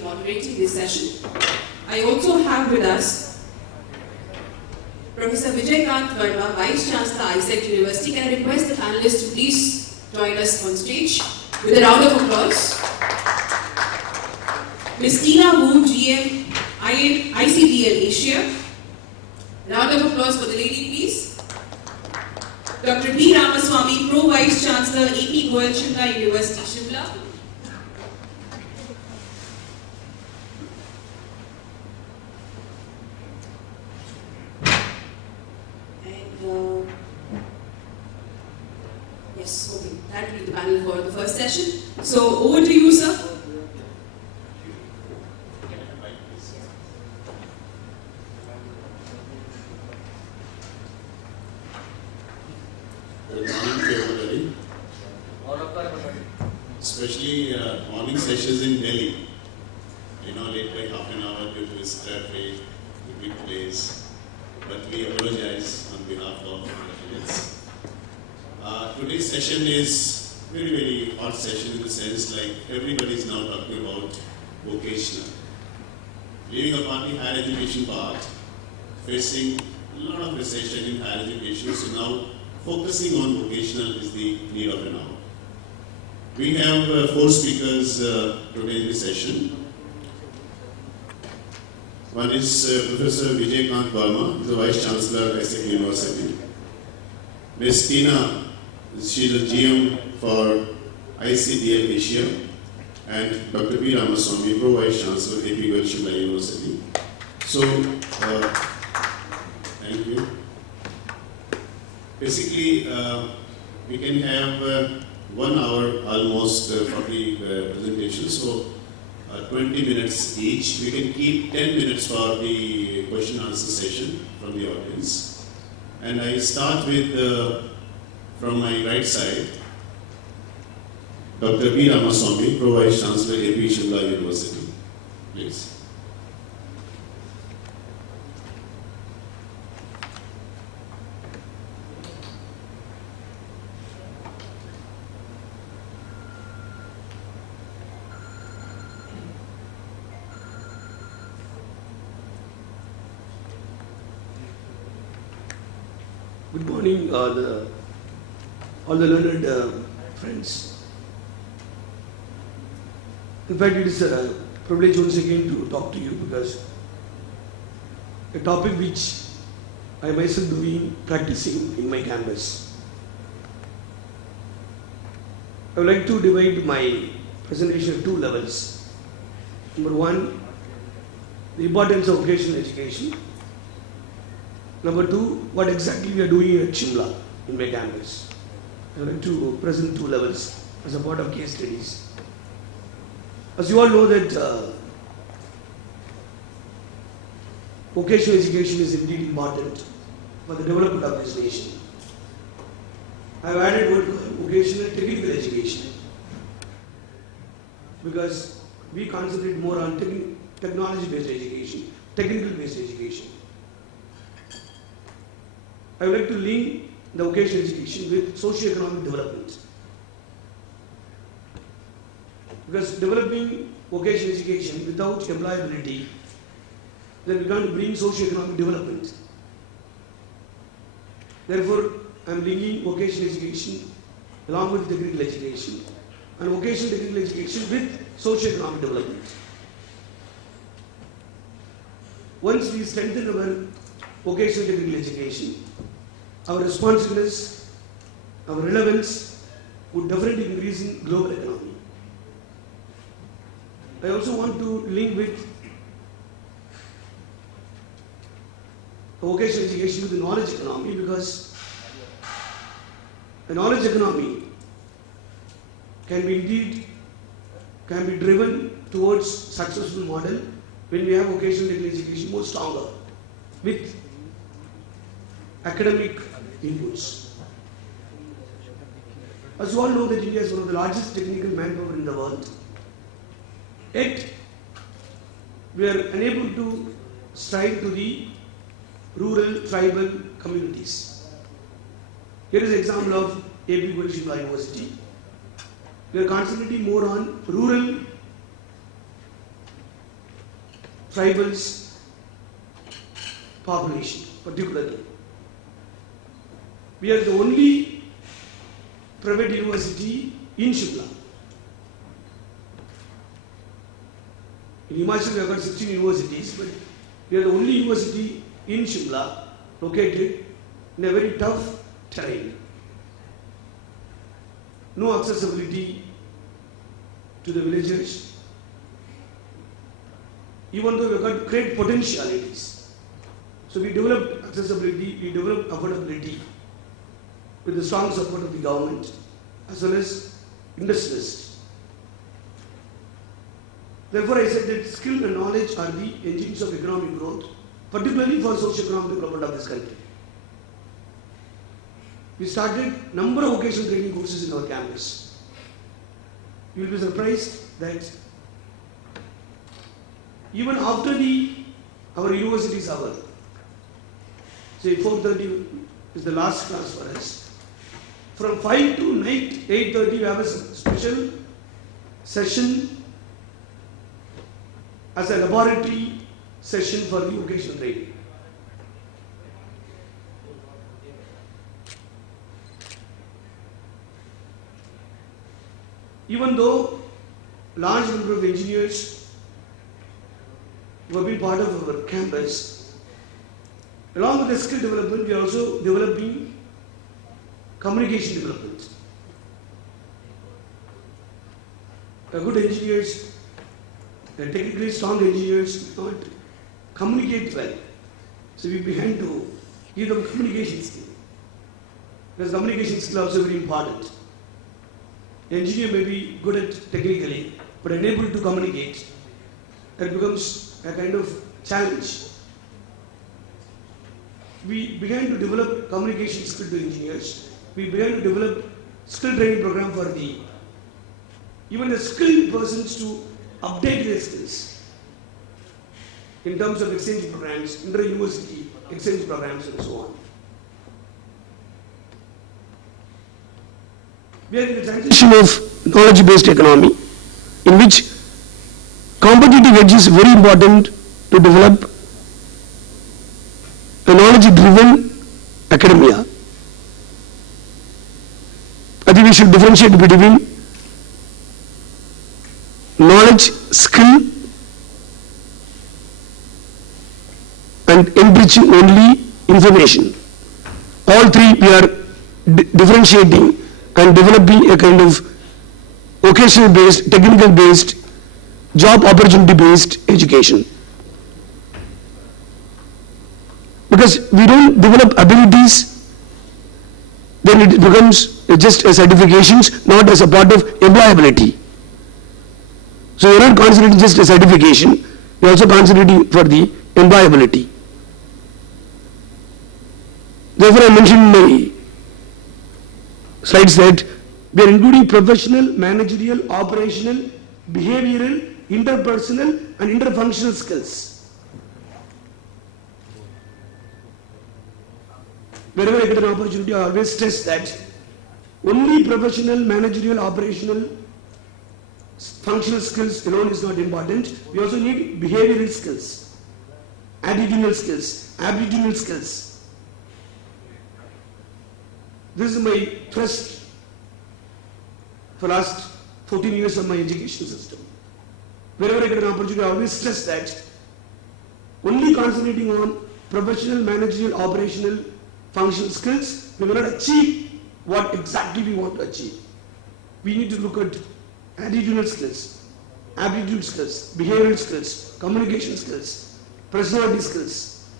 be moderating this session. I also have with us Professor Vijaykanth Verma, Vice Chancellor, ISET University. Can I request the panelists to please join us on stage with a round of applause. Ms. Tina Wu, GM, ICDL Asia. Round of applause for the lady, please. Dr. B. Ramaswamy, Pro Vice Chancellor, AP Goel Shimla University, Shimla. And yes, okay, that will be the panel for the first session. So over to you, sir. Especially morning sessions in Delhi, late by half an hour due to this traffic, the big place, but we apologize on behalf of the elets. Today's session is very, very hot session in the sense like everybody is now talking about vocational. Leaving apart the higher education part, facing a lot of recession in higher education, so now focusing on vocational is the need of an hour. We have 4 speakers today in this session. One is Professor Vijaykanth Verma, who is the Vice Chancellor at ISET University. Ms. Tina, she is the GM for ICDL Asia. And Dr. B. Ramaswamy, Pro Vice Chancellor, AP Goel Shimla University. So, thank you. Basically, we can have 1 hour almost for the presentation, so 20 minutes each. We can keep 10 minutes for the question and answer session from the audience. And I start with, from my right side, Dr. B. Ramaswamy, Pro Vice Chancellor, AP Shimla University. Please. Good morning, all the learned friends. In fact, it is a privilege once again to talk to you because a topic which I myself doing practicing in my campus. I would like to divide my presentation into 2 levels. Number 1, the importance of vocational education. Number 2, what exactly we are doing at Shimla in my campus. I would like to present 2 levels as a part of case studies. As you all know that vocational education is indeed important for the development of this nation. I have added what vocational technical education because we concentrate more on technology-based education, technical-based education. I would like to link the vocational education with socio-economic development. Because developing vocational education without employability, then we can't bring socio-economic development. Therefore, I am linking vocational education along with technical education and vocational technical education with socio-economic development. Once we strengthen our vocational technical education, our responsiveness, our relevance would definitely increase in global economy. I also want to link with vocational education with the knowledge economy because a knowledge economy can be driven towards successful model when we have vocational technical education more stronger with academic inputs. As you all know that India is one of the largest technical manpower in the world. Yet, we are unable to strive to the rural, tribal communities. Here is an example of AP Goel Shimla University. We are concentrating more on rural tribals population particularly. We are the only private university in Shimla. In Himachal we have got 16 universities, but we are the only university in Shimla located in a very tough terrain. No accessibility to the villagers. Even though we have got great potentialities. So we developed accessibility, we developed affordability with the strong support of the government as well as industrialists. Therefore I said that skill and knowledge are the engines of economic growth, particularly for socio-economic development of this country. We started number of vocational training courses in our campus. You will be surprised that even after our university's hour, say 4:30 is the last class for us. From 5 to night 8:30 we have a special session as a laboratory session for the vocational training. Even though large number of engineers who have been part of our campus, along with the skill development, we are also developing communication development. Good engineers, technically strong engineers not communicate well. So we began to give them communication skill. Because communication skill is also very important. The engineer may be good at technically, but unable to communicate. That becomes a kind of challenge. We began to develop communication skill to engineers. We began to develop skill training program for even the skilled persons to update their skills in terms of exchange programs, inter-university exchange programs and so on. We are in the transition of knowledge-based economy in which competitive edge is very important to develop a knowledge-driven academia. I think we should differentiate between knowledge, skill and enriching only information. All three we are differentiating and developing a kind of vocational based, technical based, job opportunity based education. Because we don't develop abilities, then it becomes just a certifications, not as a part of employability. So we are not concentrating just a certification, we are also concentrating for the employability. Therefore I mentioned in my slides that we are including professional, managerial, operational, behavioral, interpersonal and interfunctional skills. Wherever I get an opportunity, I always stress that only professional, managerial, operational, functional skills alone is not important. We also need behavioral skills, attitudinal skills, aptitudinal skills. This is my thrust for last 14 years of my education system. Wherever I get an opportunity, I always stress that only concentrating on professional, managerial, operational, functional skills, we will not achieve what exactly we want to achieve. We need to look at attitudinal skills, aptitude skills, behavioral skills, communication skills, personality skills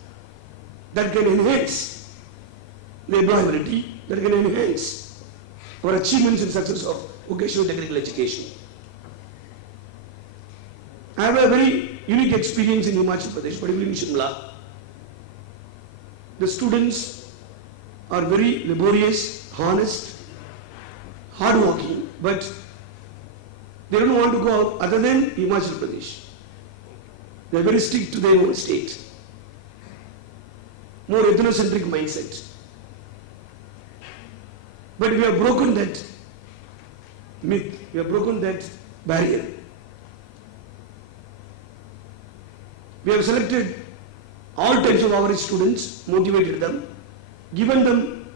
that can enhance the employability, that can enhance our achievements and success of vocational technical education. I have a very unique experience in Himachal Pradesh, particularly in Shimla. The students are very laborious, honest, hardworking, but they don't want to go out other than Himachal Pradesh. They are very strict to their own state. More ethnocentric mindset. But we have broken that myth, we have broken that barrier. We have selected all types of average students, motivated them, given them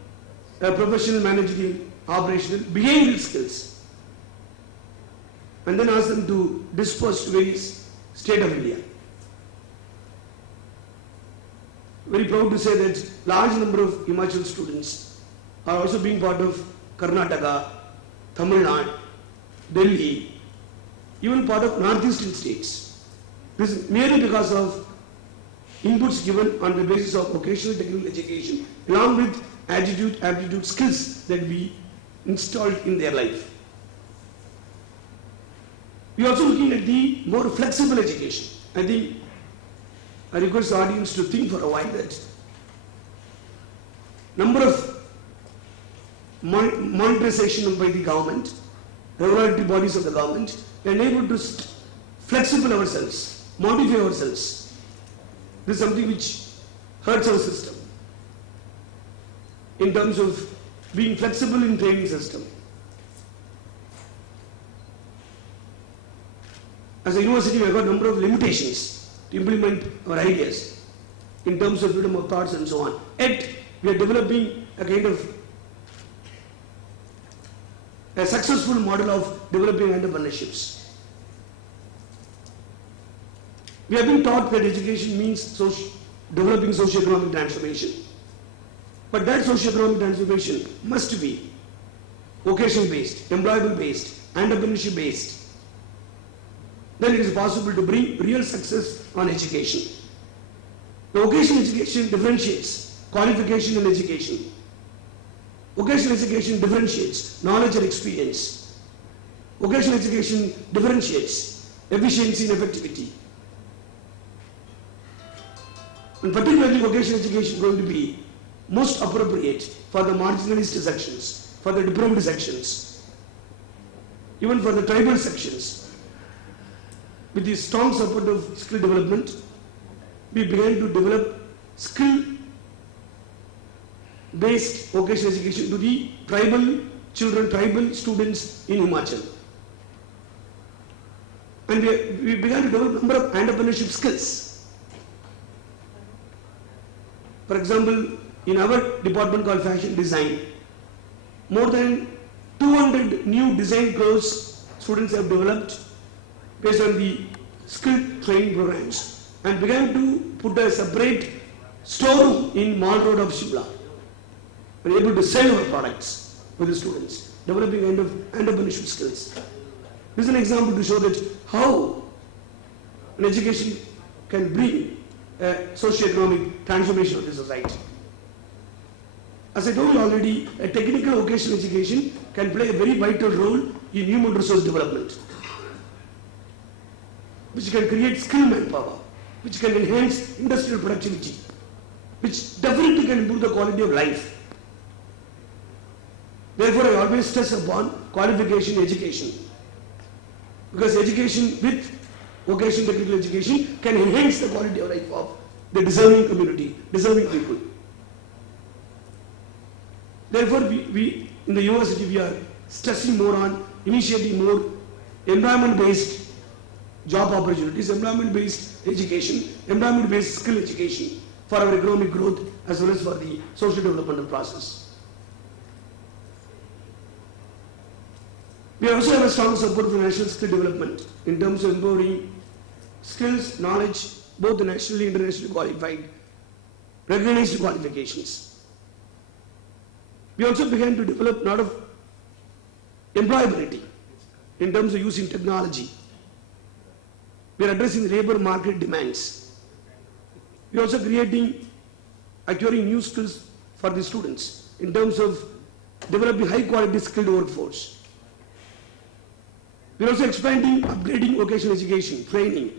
a professional, managerial, operational, behavioral skills, and then asked them to disperse to various states of India. Very proud to say that large number of Himachal students are also being part of Karnataka, Tamil Nadu, Delhi, even part of northeastern states. This is merely because of inputs given on the basis of vocational technical education along with attitude, aptitude, skills that we installed in their life. We are also looking at the more flexible education. I think I request the audience to think for a while that number of monetization by the government, regulatory bodies of the government, we are able to flexible ourselves, modify ourselves. This is something which hurts our system in terms of being flexible in training system. As a university, we have got a number of limitations to implement our ideas in terms of freedom of thoughts and so on. Yet, we are developing a kind of a successful model of developing entrepreneurships. We have been taught that education means developing socio-economic transformation. But that socio-economic transformation must be vocational based, employable based, entrepreneurship based. Then it is possible to bring real success on education. The vocational education differentiates qualification and education. Vocational education differentiates knowledge and experience. Vocational education differentiates efficiency and effectivity. And particularly vocational education is going to be most appropriate for the marginalized sections, for the deprived sections, even for the tribal sections. With the strong support of skill development, we began to develop skill-based vocational education to the tribal children, tribal students in Himachal. And we began to develop a number of entrepreneurship skills. For example, in our department called Fashion Design, more than 200 new design course students have developed based on the skill training programs and began to put a separate storeroom in Mall Road of Shimla. We are able to sell our products for the students, developing kind of entrepreneurship skills. This is an example to show that how an education can bring a socio-economic transformation of the society. As I told you already, a technical vocational education can play a very vital role in human resource development, which can create skill manpower, which can enhance industrial productivity, which definitely can improve the quality of life. Therefore, I always stress upon qualification education, because education with vocational technical education can enhance the quality of life of the deserving community, deserving people. Therefore, we in the university we are stressing more on initiating more environment-based job opportunities, employment-based education, employment-based skill education for our economic growth as well as for the social developmental process. We also have a strong support for national skill development in terms of empowering skills, knowledge, both nationally and internationally qualified, recognized qualifications. We also began to develop a lot of employability in terms of using technology. We are addressing the labor market demands. We are also acquiring new skills for the students in terms of developing high quality skilled workforce. We are also expanding, upgrading vocational education, training.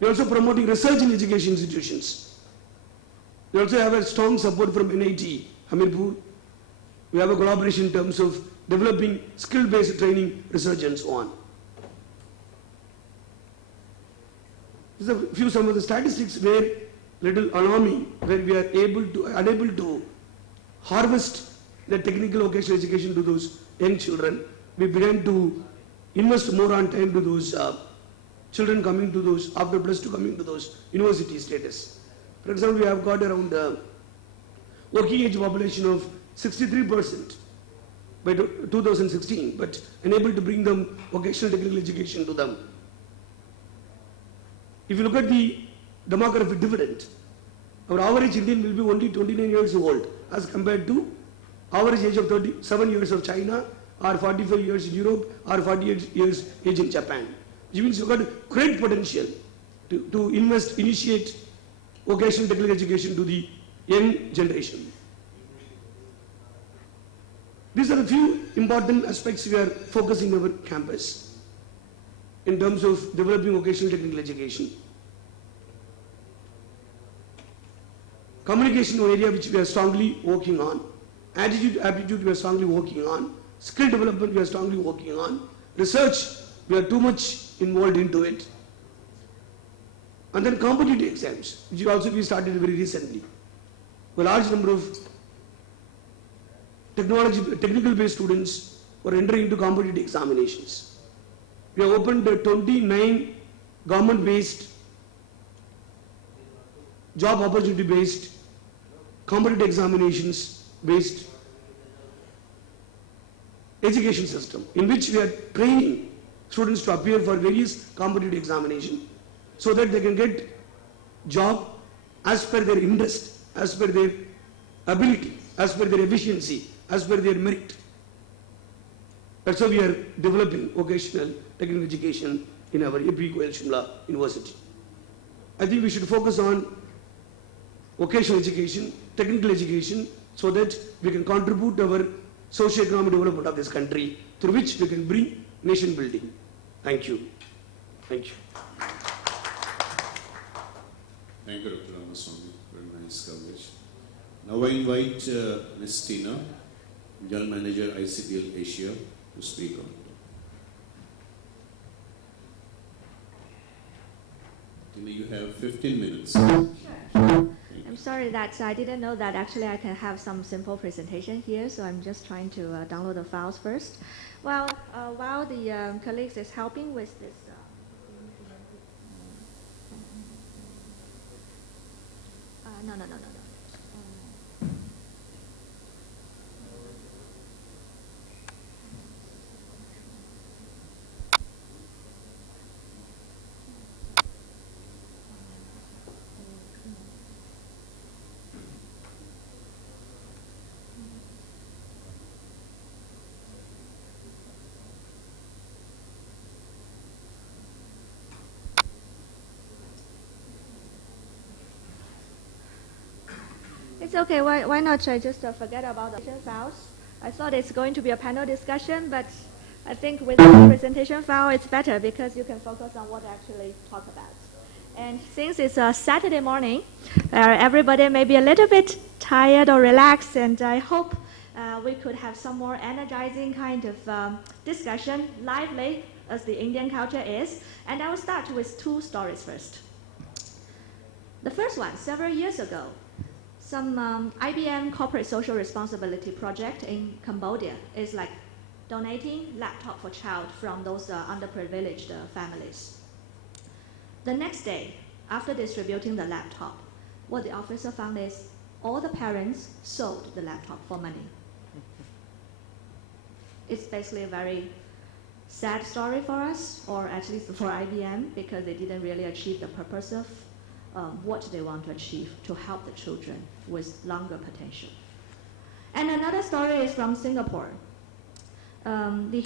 We are also promoting research in education institutions. We also have a strong support from NIT, Hamirpur. We have a collaboration in terms of developing skill-based training, research and so on. These are some of the statistics where little alarming, where we are unable to harvest the technical vocational education to those young children. We began to invest more on time to those children coming to those, after plus 2 coming to those university status. For example, we have got around working age population of 63% by 2016, but unable to bring them vocational technical education to them. If you look at the demographic dividend, our average Indian will be only 29 years old as compared to average age of 37 years of China, or 45 years in Europe, or 48 years age in Japan. Which means you've got great potential to initiate vocational technical education to the young generation. These are a few important aspects we are focusing on our campus in terms of developing vocational technical education. Communication area which we are strongly working on. Attitude, aptitude we are strongly working on. Skill development we are strongly working on. Research we are too much involved into it. And then competitive exams, which also we started very recently. A large number of technical based students were entering into competitive examinations. We have opened 29 government based, job opportunity based, competitive examinations based education system, in which we are training students to appear for various competitive examinations so that they can get job as per their interest, as per their ability, as per their efficiency, as per their merit. That's how we are developing vocational technical education in our AP Goel Shimla University. I think we should focus on vocational education, technical education, so that we can contribute to our socio-economic development of this country, through which we can bring nation building. Thank you. Thank you. Thank you, Dr. Ramaswamy. Very nice coverage. Now I invite Ms. Tina, General Manager, ICDL Asia, to speak on. Tina, you have 15 minutes. Sure. I'm sorry that I didn't know that actually I can have some simple presentation here, so I'm just trying to download the files first. Well, while the colleagues is helping with this, no. It's okay, why not I just forget about the presentation files? I thought it's going to be a panel discussion, but I think with the presentation file it's better because you can focus on what I actually talk about. And since it's a Saturday morning, everybody may be a little bit tired or relaxed, and I hope we could have some more energizing kind of discussion, lively as the Indian culture is. And I will start with two stories first. The first one, several years ago, some IBM corporate social responsibility project in Cambodia is like donating laptop for child from those underprivileged families. The next day, after distributing the laptop, what the officer found is all the parents sold the laptop for money. It's basically a very sad story for us, or at least for IBM, because they didn't really achieve the purpose of what they want to achieve to help the children with longer potential. And another story is from Singapore. The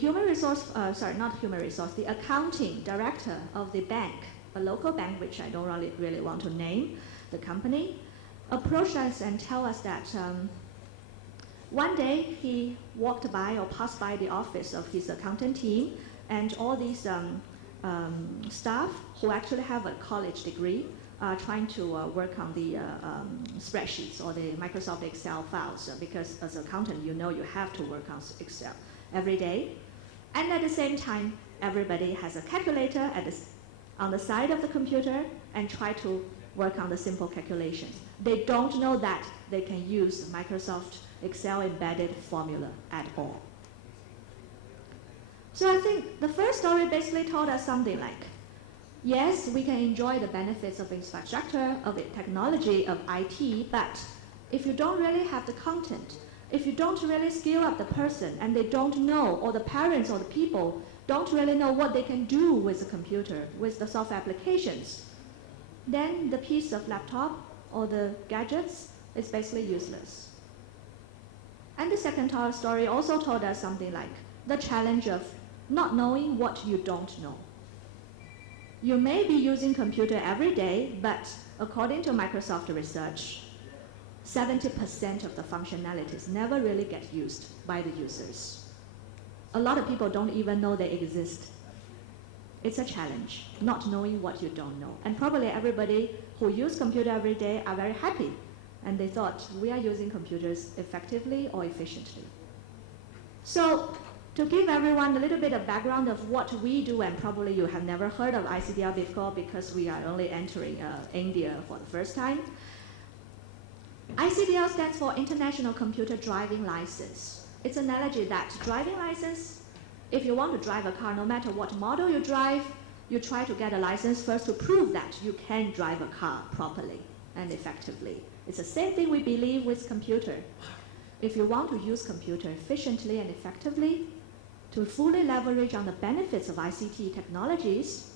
the accounting director of the bank, a local bank which I don't really want to name the company, approached us and told us that one day he walked by or passed by the office of his accountant team, and all these staff who actually have a college degree trying to work on the spreadsheets or the Microsoft Excel files, because as an accountant, you know you have to work on Excel every day. And at the same time, everybody has a calculator on the side of the computer and try to work on the simple calculations. They don't know that they can use Microsoft Excel embedded formula at all. So I think the first story basically told us something like, Yes, we can enjoy the benefits of infrastructure, of technology, of IT, but if you don't really have the content, if you don't really skill up the person and they don't know, or the parents or the people don't really know what they can do with the computer, with the software applications, then the piece of laptop or the gadgets is basically useless. And the second story also told us something like the challenge of not knowing what you don't know. You may be using computer every day, but according to Microsoft research, 70% of the functionalities never really get used by the users. A lot of people don't even know they exist. It's a challenge, not knowing what you don't know. And probably everybody who use computer every day are very happy, and they thought we are using computers effectively or efficiently. So, to give everyone a little bit of background of what we do, and probably you have never heard of ICDL before because we are only entering India for the first time. ICDL stands for International Computer Driving License. It's an analogy that driving license, if you want to drive a car, no matter what model you drive, you try to get a license first to prove that you can drive a car properly and effectively. It's the same thing we believe with computer. If you want to use computer efficiently and effectively, to fully leverage on the benefits of ICT technologies,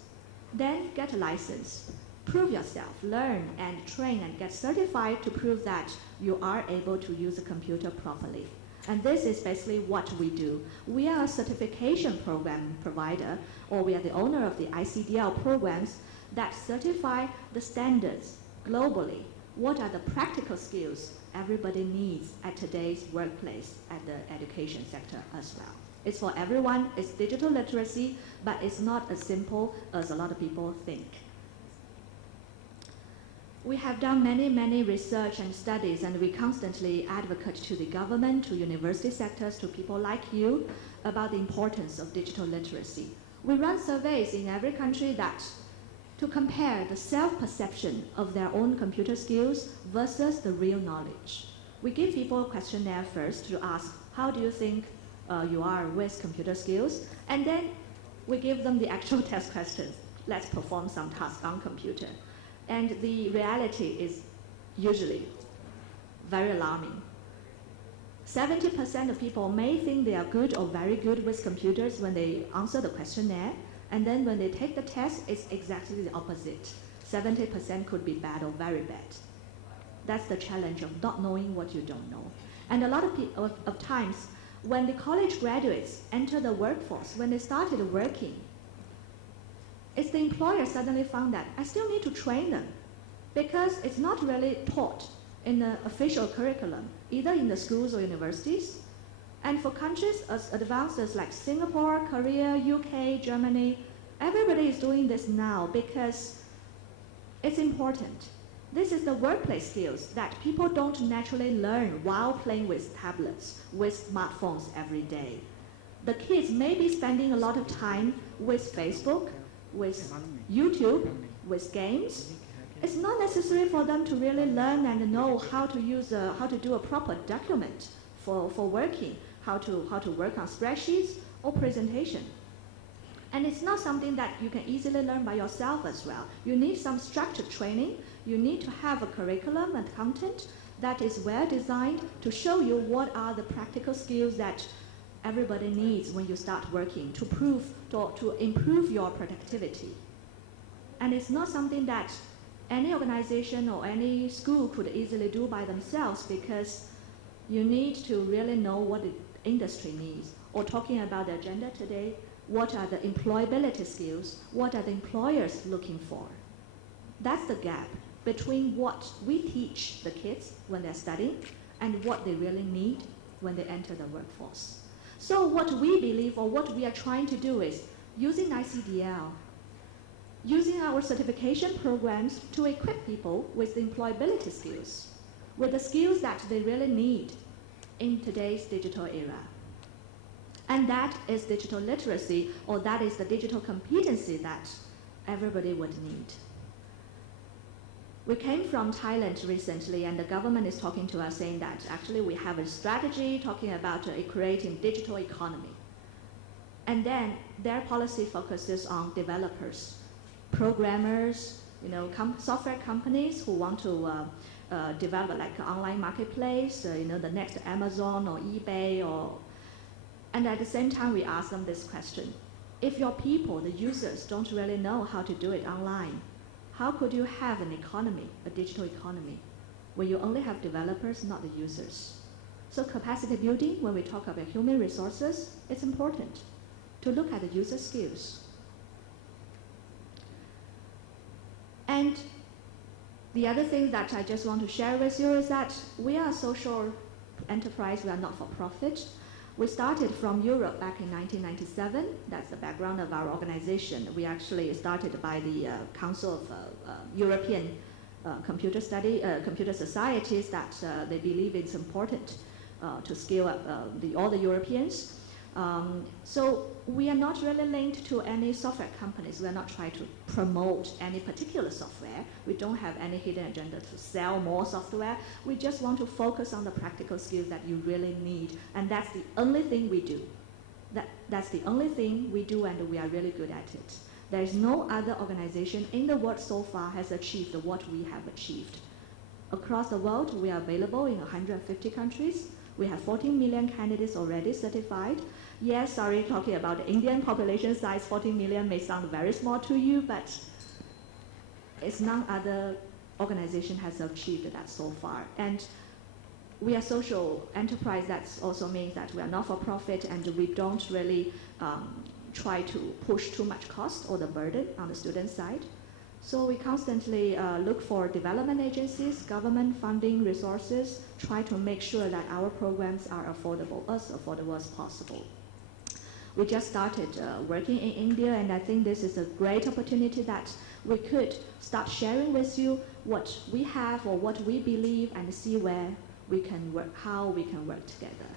then get a license. Prove yourself, learn and train and get certified to prove that you are able to use a computer properly. And this is basically what we do. We are a certification program provider, or we are the owner of the ICDL programs that certify the standards globally. What are the practical skills everybody needs at today's workplace, at the education sector as well? It's for everyone, it's digital literacy, but it's not as simple as a lot of people think. We have done many research and studies, and we constantly advocate to the government, to university sectors, to people like you about the importance of digital literacy. We run surveys in every country to compare the self-perception of their own computer skills versus the real knowledge. We give people a questionnaire first to ask, how do you think you are with computer skills? And then we give them the actual test questions. Let's perform some task on computer. And the reality is usually very alarming. 70% of people may think they are good or very good with computers when they answer the questionnaire, and then when they take the test, it's exactly the opposite. 70% could be bad or very bad. That's the challenge of not knowing what you don't know. And a lot of times, when the college graduates enter the workforce, when they started working, it's the employer suddenly found that I still need to train them because it's not really taught in the official curriculum, either in the schools or universities. And for countries as advanced as like Singapore, Korea, UK, Germany, everybody is doing this now because it's important. This is the workplace skills that people don't naturally learn while playing with tablets, with smartphones every day. The kids may be spending a lot of time with Facebook, with YouTube, with games. It's not necessary for them to really learn and know how to do a proper document for working, how to work on spreadsheets or presentation. And it's not something that you can easily learn by yourself as well. You need some structured training. You need to have a curriculum and content that is well designed to show you what are the practical skills that everybody needs when you start working to improve your productivity. And it's not something that any organization or any school could easily do by themselves because you need to really know what the industry needs. Or talking about the agenda today, what are the employability skills? What are the employers looking for? That's the gap between what we teach the kids when they're studying and what they really need when they enter the workforce. So what we believe or what we are trying to do is using ICDL, using our certification programs to equip people with the employability skills, with the skills that they really need in today's digital era. And that is digital literacy, or that is the digital competency that everybody would need. We came from Thailand recently, and the government is talking to us saying that actually we have a strategy talking about creating digital economy. And then their policy focuses on developers. programmers, software companies who want to develop like an online marketplace, the next Amazon or eBay, and at the same time we ask them this question: if your people, the users, don't really know how to do it online, how could you have an economy, a digital economy, when you only have developers, not the users? So capacity building, when we talk about human resources, it's important to look at the user skills. And the other thing that I just want to share with you is that we are a social enterprise, we are not for profit. We started from Europe back in 1997. That's the background of our organization. We actually started by the Council of European Computer Societies that they believe it's important to scale up all the Europeans. So we are not really linked to any software companies. We are not trying to promote any particular software. We don't have any hidden agenda to sell more software. We just want to focus on the practical skills that you really need. And that's the only thing we do. That's the only thing we do, and we are really good at it. There is no other organization in the world so far has achieved what we have achieved. Across the world, we are available in 150 countries. We have 14 million candidates already certified. Yes, sorry, talking about the Indian population size, 14 million may sound very small to you, but it's none other organization has achieved that so far. And we are social enterprise. That also means that we are not for profit, and we don't really try to push too much cost or the burden on the student side. So we constantly look for development agencies, government funding resources, try to make sure that our programs are affordable as possible. We just started working in India, and I think this is a great opportunity that we could start sharing with you what we have or what we believe, and see where we can work, how we can work together.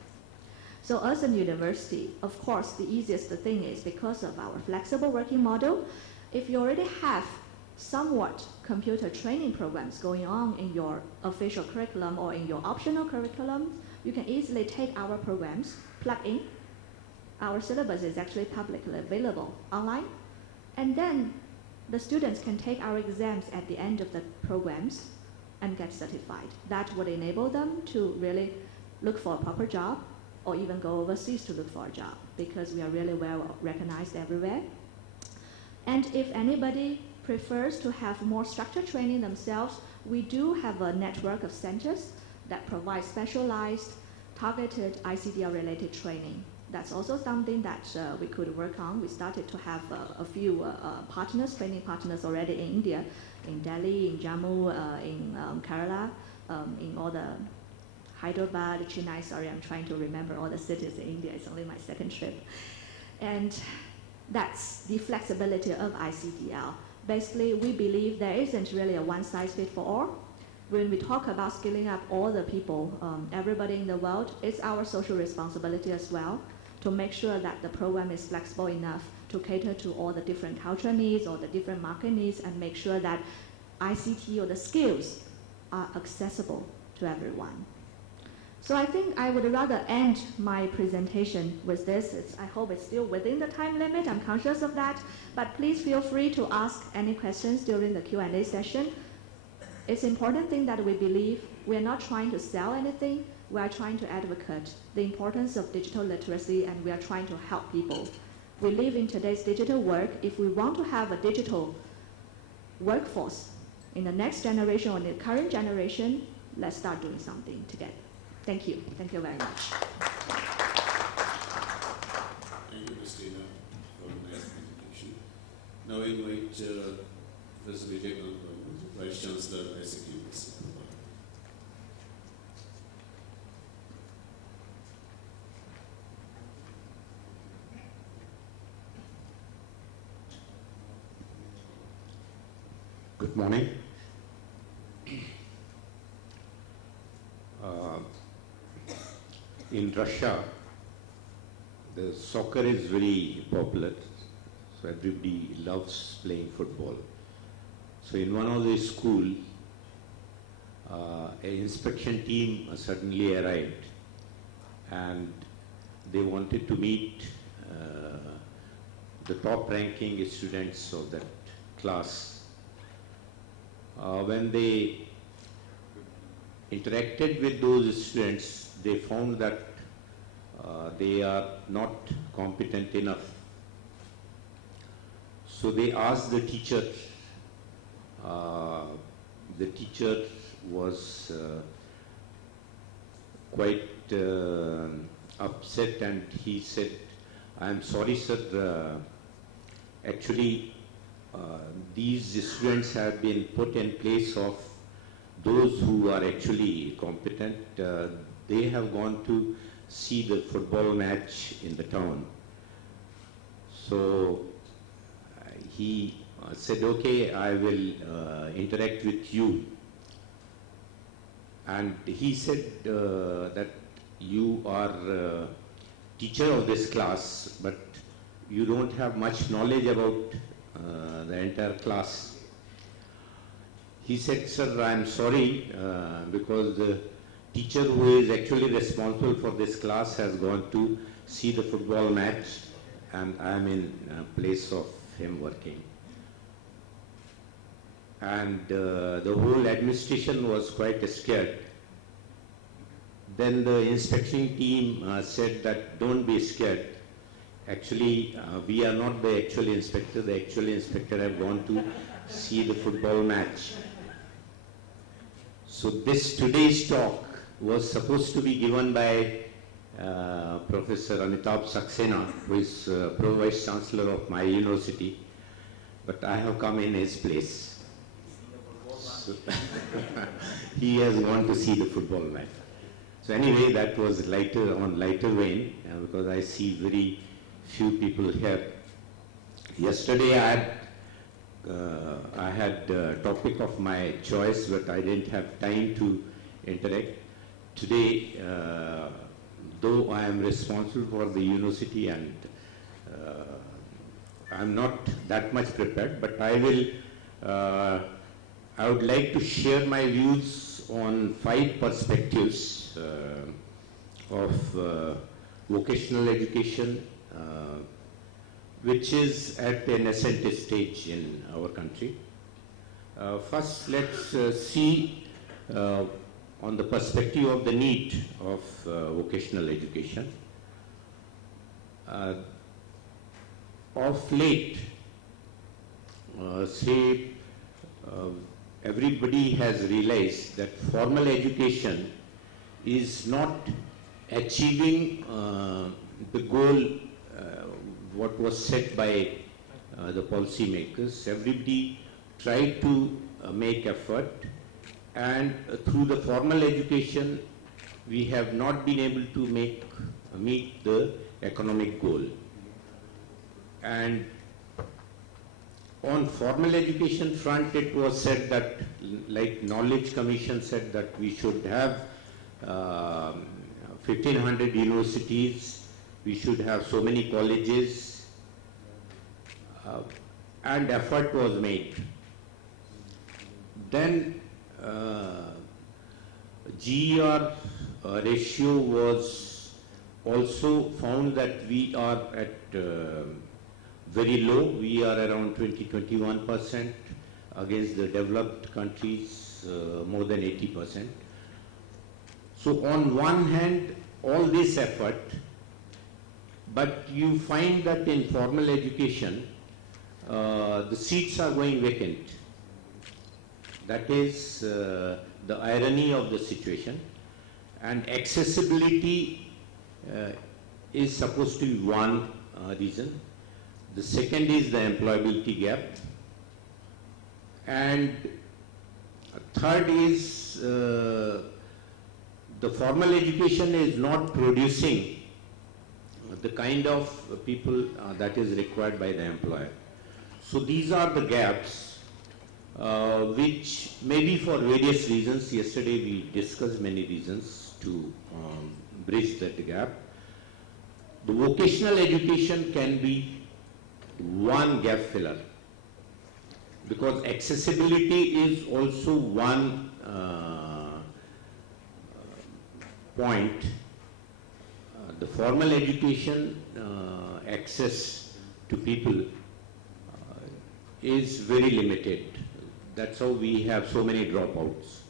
So as a university, of course, the easiest thing is because of our flexible working model. If you already have somewhat computer training programs going on in your official curriculum or in your optional curriculum, you can easily take our programs, plug in. Our syllabus is actually publicly available online, and then the students can take our exams at the end of the programs and get certified. That would enable them to really look for a proper job, or even go overseas to look for a job, because we are really well recognized everywhere. And if anybody prefers to have more structured training themselves, we do have a network of centers that provide specialized, targeted ICDL-related training. That's also something that we could work on. We started to have a few training partners already in India, in Delhi, in Jammu, in Kerala, in all the Hyderabad, Chennai. Sorry, I'm trying to remember all the cities in India. It's only my second trip. And that's the flexibility of ICDL. Basically, we believe there isn't really a one-size-fits-all. When we talk about skilling up all the people, everybody in the world, it's our social responsibility as well to make sure that the program is flexible enough to cater to all the different cultural needs or the different market needs, and make sure that ICT or the skills are accessible to everyone. So I think I would rather end my presentation with this. I hope it's still within the time limit. I'm conscious of that. But please feel free to ask any questions during the Q&A session. It's an important thing that we believe we are not trying to sell anything. We are trying to advocate the importance of digital literacy, and we are trying to help people. We live in today's digital world. If we want to have a digital workforce in the next generation or in the current generation, let's start doing something together. Thank you. Thank you very much. Thank you, Christina, for a nice presentation. Now I invite Professor Vijay Kantham, Vice Chancellor, ICT University. Good morning. In Russia, the soccer is very popular, so everybody loves playing football. So in one of the schools, an inspection team suddenly arrived, and they wanted to meet the top ranking students of that class. When they interacted with those students, they found that they are not competent enough. So they asked the teacher. The teacher was quite upset, and he said, "I am sorry, sir. Actually, these students have been put in place of those who are actually competent. They have gone to see the football match in the town." So he said, "Okay, I will interact with you." And he said that you are teacher of this class, but you don't have much knowledge about the entire class. He said, "Sir, I am sorry because the teacher who is actually responsible for this class has gone to see the football match, and I am in place of him working." And the whole administration was quite scared. Then the inspection team said that don't be scared. Actually, we are not the actual inspector. The actual inspector have gone to see the football match. So today's talk was supposed to be given by Professor Amitabh Saxena, who is Pro Vice Chancellor of my university, but I have come in his place. So he has gone to see the football match. So anyway, that was lighter vein, because I see very few people here. Yesterday I had a topic of my choice, but I didn't have time to interact. Today, though I am responsible for the university and I'm not that much prepared, but I would like to share my views on 5 perspectives of vocational education, which is at the nascent stage in our country. First, let's see on the perspective of the need of vocational education. Of late, everybody has realized that formal education is not achieving the goal what was set by the policy makers. Everybody tried to make effort, and through the formal education we have not been able to meet the economic goal. And on formal education front, it was said that, like Knowledge Commission said, that we should have 1,500 universities, we should have so many colleges, and effort was made. Then GER ratio was also found that we are at very low. We are around 20-21% against the developed countries, more than 80%. So on one hand, all this effort, but you find that in formal education, the seats are going vacant. That is the irony of the situation. And accessibility is supposed to be one reason. The second is the employability gap. And third is the formal education is not producing the kind of people that is required by the employer. So these are the gaps which maybe for various reasons. Yesterday we discussed many reasons to bridge that gap. The vocational education can be one gap filler, because accessibility is also one point. The formal education access to people is very limited. That's how we have so many dropouts.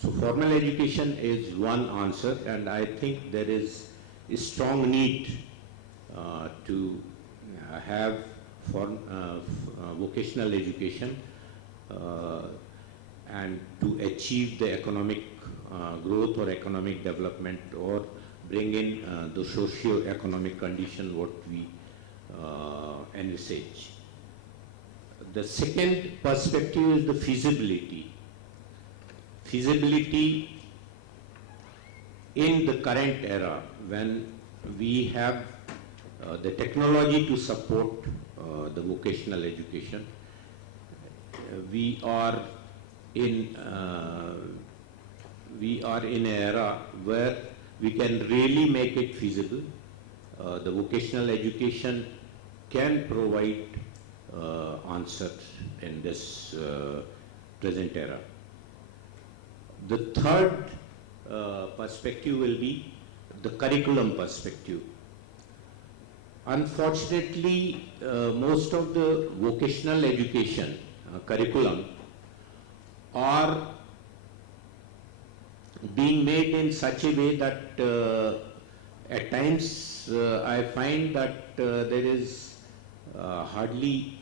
So formal education is one answer, and I think there is a strong need to have vocational education and to achieve the economic growth or economic development, or bring in the socio-economic condition what we envisage. The second perspective is the feasibility. Feasibility in the current era, when we have the technology to support the vocational education. We are in an era where we can really make it feasible. The vocational education can provide answers in this present era. The third perspective will be the curriculum perspective. Unfortunately, most of the vocational education curriculum are being made in such a way that at times I find that there is hardly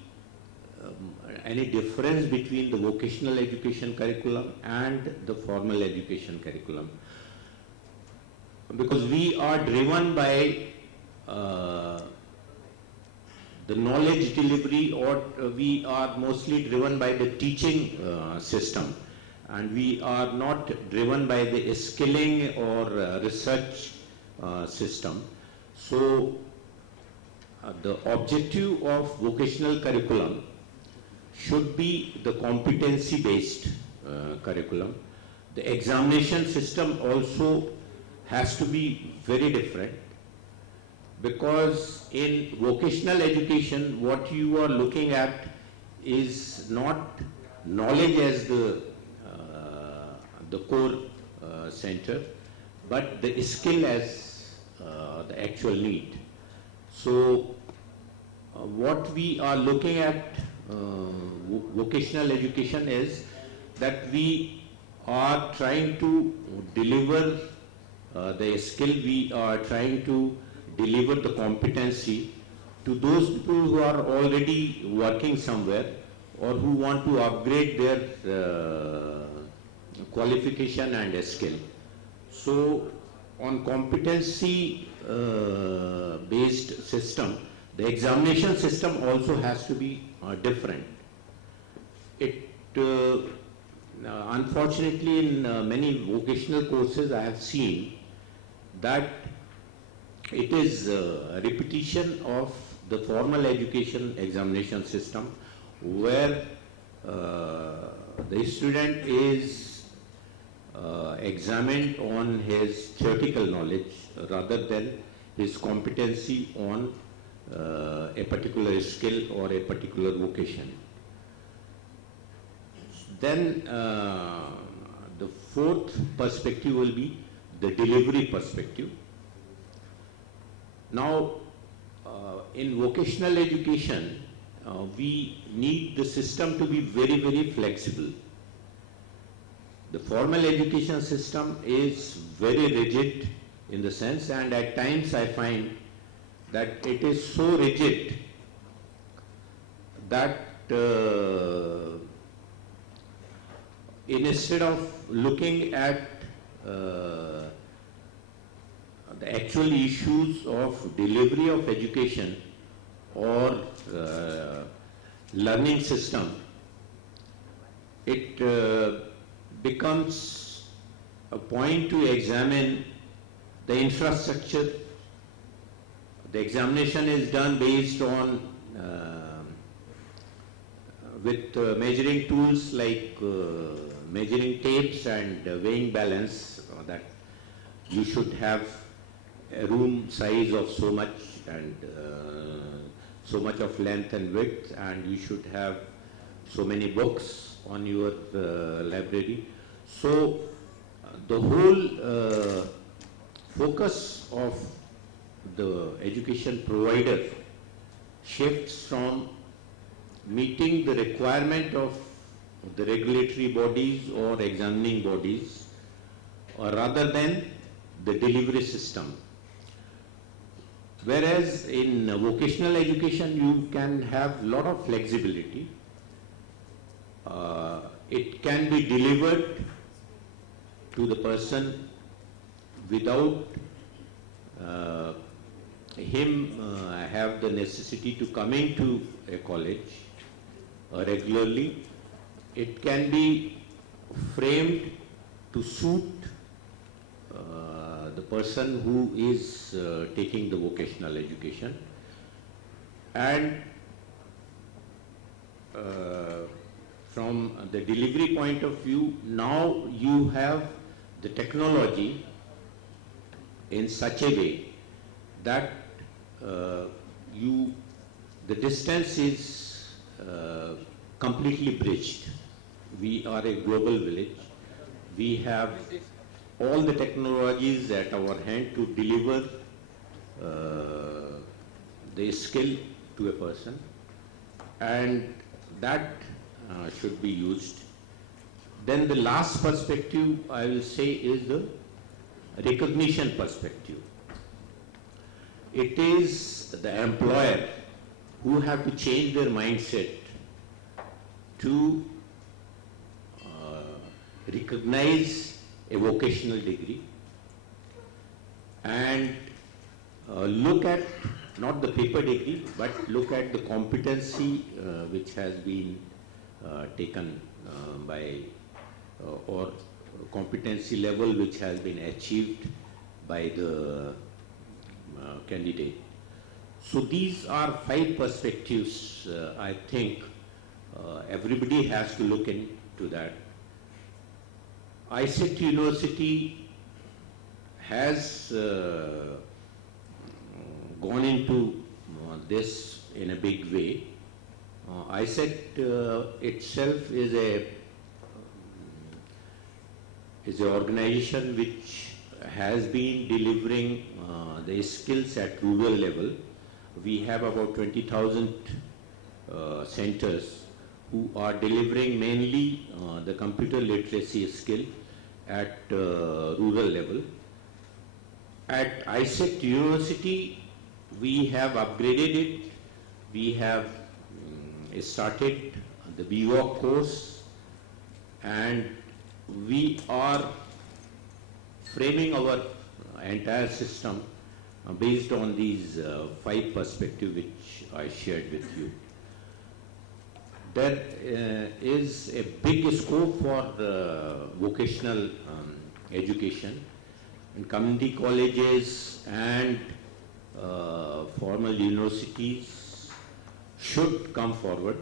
any difference between the vocational education curriculum and the formal education curriculum, because we are driven by the knowledge delivery, or we are mostly driven by the teaching system, and we are not driven by the skilling or research system. So the objective of vocational curriculum should be the competency based curriculum. The examination system also has to be very different, because in vocational education what you are looking at is not knowledge as the core center, but the skill as the actual need. So what we are looking at vocational education is that we are trying to deliver the skill, we are trying to deliver the competency to those people who are already working somewhere, or who want to upgrade their qualification and skill. So on competency based system, the examination system also has to be different. It unfortunately in many vocational courses I have seen that it is a repetition of the formal education examination system, where the student is examined on his theoretical knowledge rather than his competency on a particular skill or a particular vocation. Then the fourth perspective will be the delivery perspective. Now, in vocational education, we need the system to be very, very flexible. The formal education system is very rigid in the sense, and at times I find that it is so rigid that instead of looking at the actual issues of delivery of education or learning system, it becomes a point to examine the infrastructure. The examination is done based on with measuring tools like measuring tapes and weighing balance, that you should have a room size of so much and so much of length and width, and you should have so many books on your library. So the whole focus of the education provider shifts from meeting the requirement of the regulatory bodies or examining bodies, or rather than the delivery system. Whereas in vocational education you can have a lot of flexibility. It can be delivered to the person without him have the necessity to coming to a college regularly. It can be framed to suit the person who is taking the vocational education, and from the delivery point of view, now you have the technology in such a way that the distance is completely bridged. We are a global village. We have all the technologies at our hand to deliver the skill to a person, and that should be used. Then the last perspective I will say is the recognition perspective. It is the employer who have to change their mindset to recognize a vocational degree and look at not the paper degree, but look at the competency which has been taken by or competency level which has been achieved by the candidate. So these are 5 perspectives I think everybody has to look into that. ISET University has gone into this in a big way. ISET itself is an organization which has been delivering the skills at rural level. We have about 20,000 centers who are delivering mainly the computer literacy skill at rural level. At ISET University, we have upgraded it. We have started the BVOC course, and we are framing our entire system based on these 5 perspectives which I shared with you. There is a big scope for vocational education, and community colleges and formal universities should come forward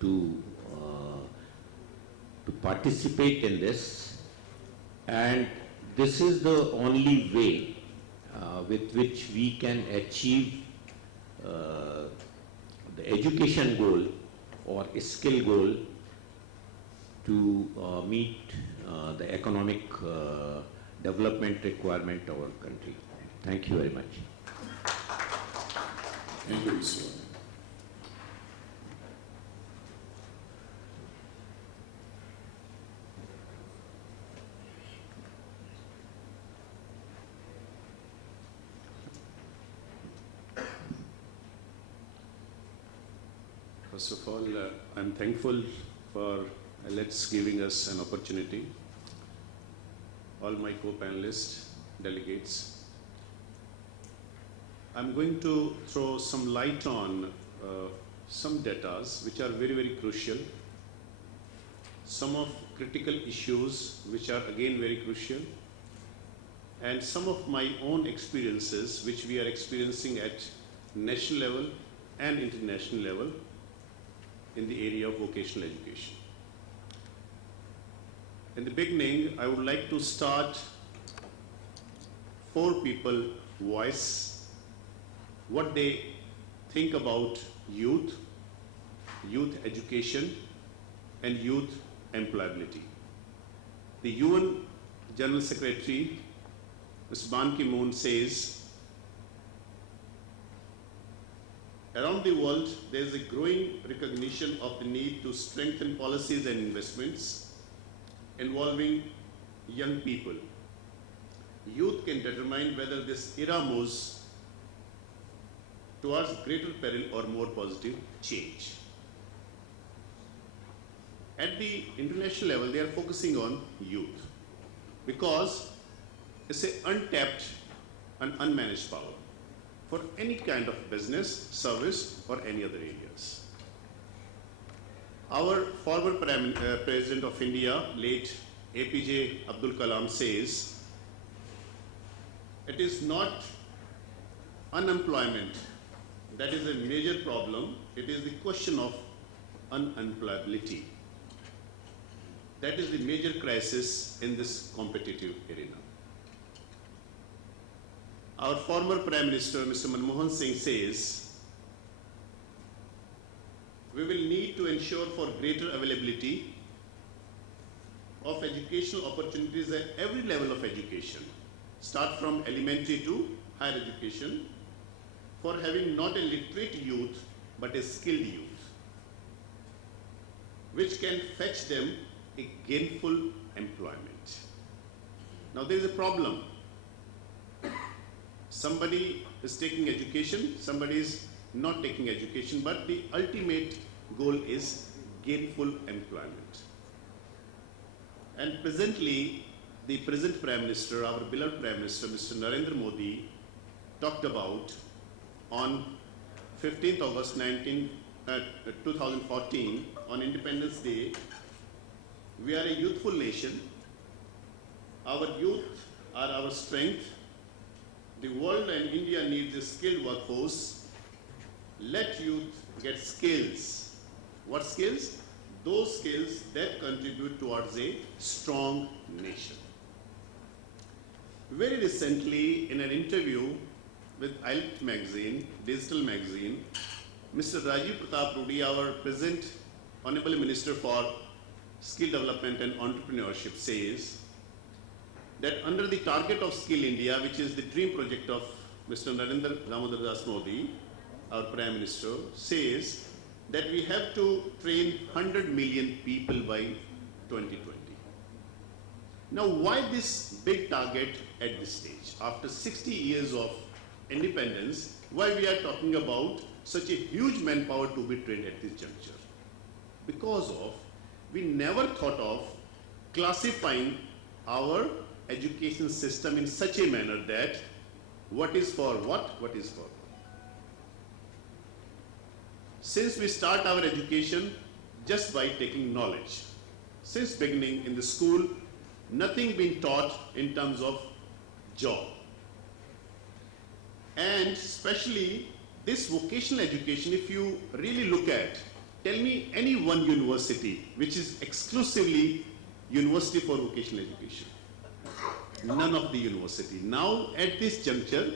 to participate in this, and this is the only way with which we can achieve the education goal or skill goal to meet the economic development requirement of our country. Thank you very much. Thank you, Mr. First of all, I'm thankful for elets giving us an opportunity. All my co-panelists, delegates. I'm going to throw some light on some data which are very, very crucial. Some of critical issues which are again very crucial. And some of my own experiences which we are experiencing at national level and international level in the area of vocational education. In the beginning, I would like to start 4 people voice, what they think about youth, youth education, and youth employability. The UN General Secretary, Mr. Ban Ki-moon, says Around the world, there is a growing recognition of the need to strengthen policies and investments involving young people. Youth can determine whether this era moves towards greater peril or more positive change. At the international level, they are focusing on youth because it's an untapped and unmanaged power for any kind of business, service, or any other areas. Our former President of India, late APJ Abdul Kalam, says, it is not unemployment that is a major problem, it is the question of unemployability. That is the major crisis in this competitive arena. Our former Prime Minister, Mr. Manmohan Singh, says, we will need to ensure for greater availability of educational opportunities at every level of education, start from elementary to higher education, for having not a literate youth but a skilled youth, which can fetch them a gainful employment. Now there is a problem. Somebody is taking education, somebody is not taking education, but the ultimate goal is gainful employment. And presently, the present Prime Minister, our beloved Prime Minister, Mr. Narendra Modi, talked about on 15th August 2014, on Independence Day, we are a youthful nation. Our youth are our strength. The world and India needs a skilled workforce. Let youth get skills. What skills? Those skills that contribute towards a strong nation. Very recently, in an interview with elets magazine, digital magazine, Mr. Rajiv Pratap Rudy, our present Honorable Minister for Skill Development and Entrepreneurship, says that under the target of Skill India, which is the dream project of Mr. Narendra Damodar Das Modi, our Prime Minister, says that we have to train 100 million people by 2020. Now, why this big target at this stage? After 60 years of independence, why we are talking about such a huge manpower to be trained at this juncture? Because of, we never thought of classifying our education system in such a manner that what is for what is for what. Since we start our education just by taking knowledge, since beginning in the school, nothing been taught in terms of job. And especially this vocational education, if you really look at, tell me any one university which is exclusively university for vocational education. None of the university. Now at this juncture,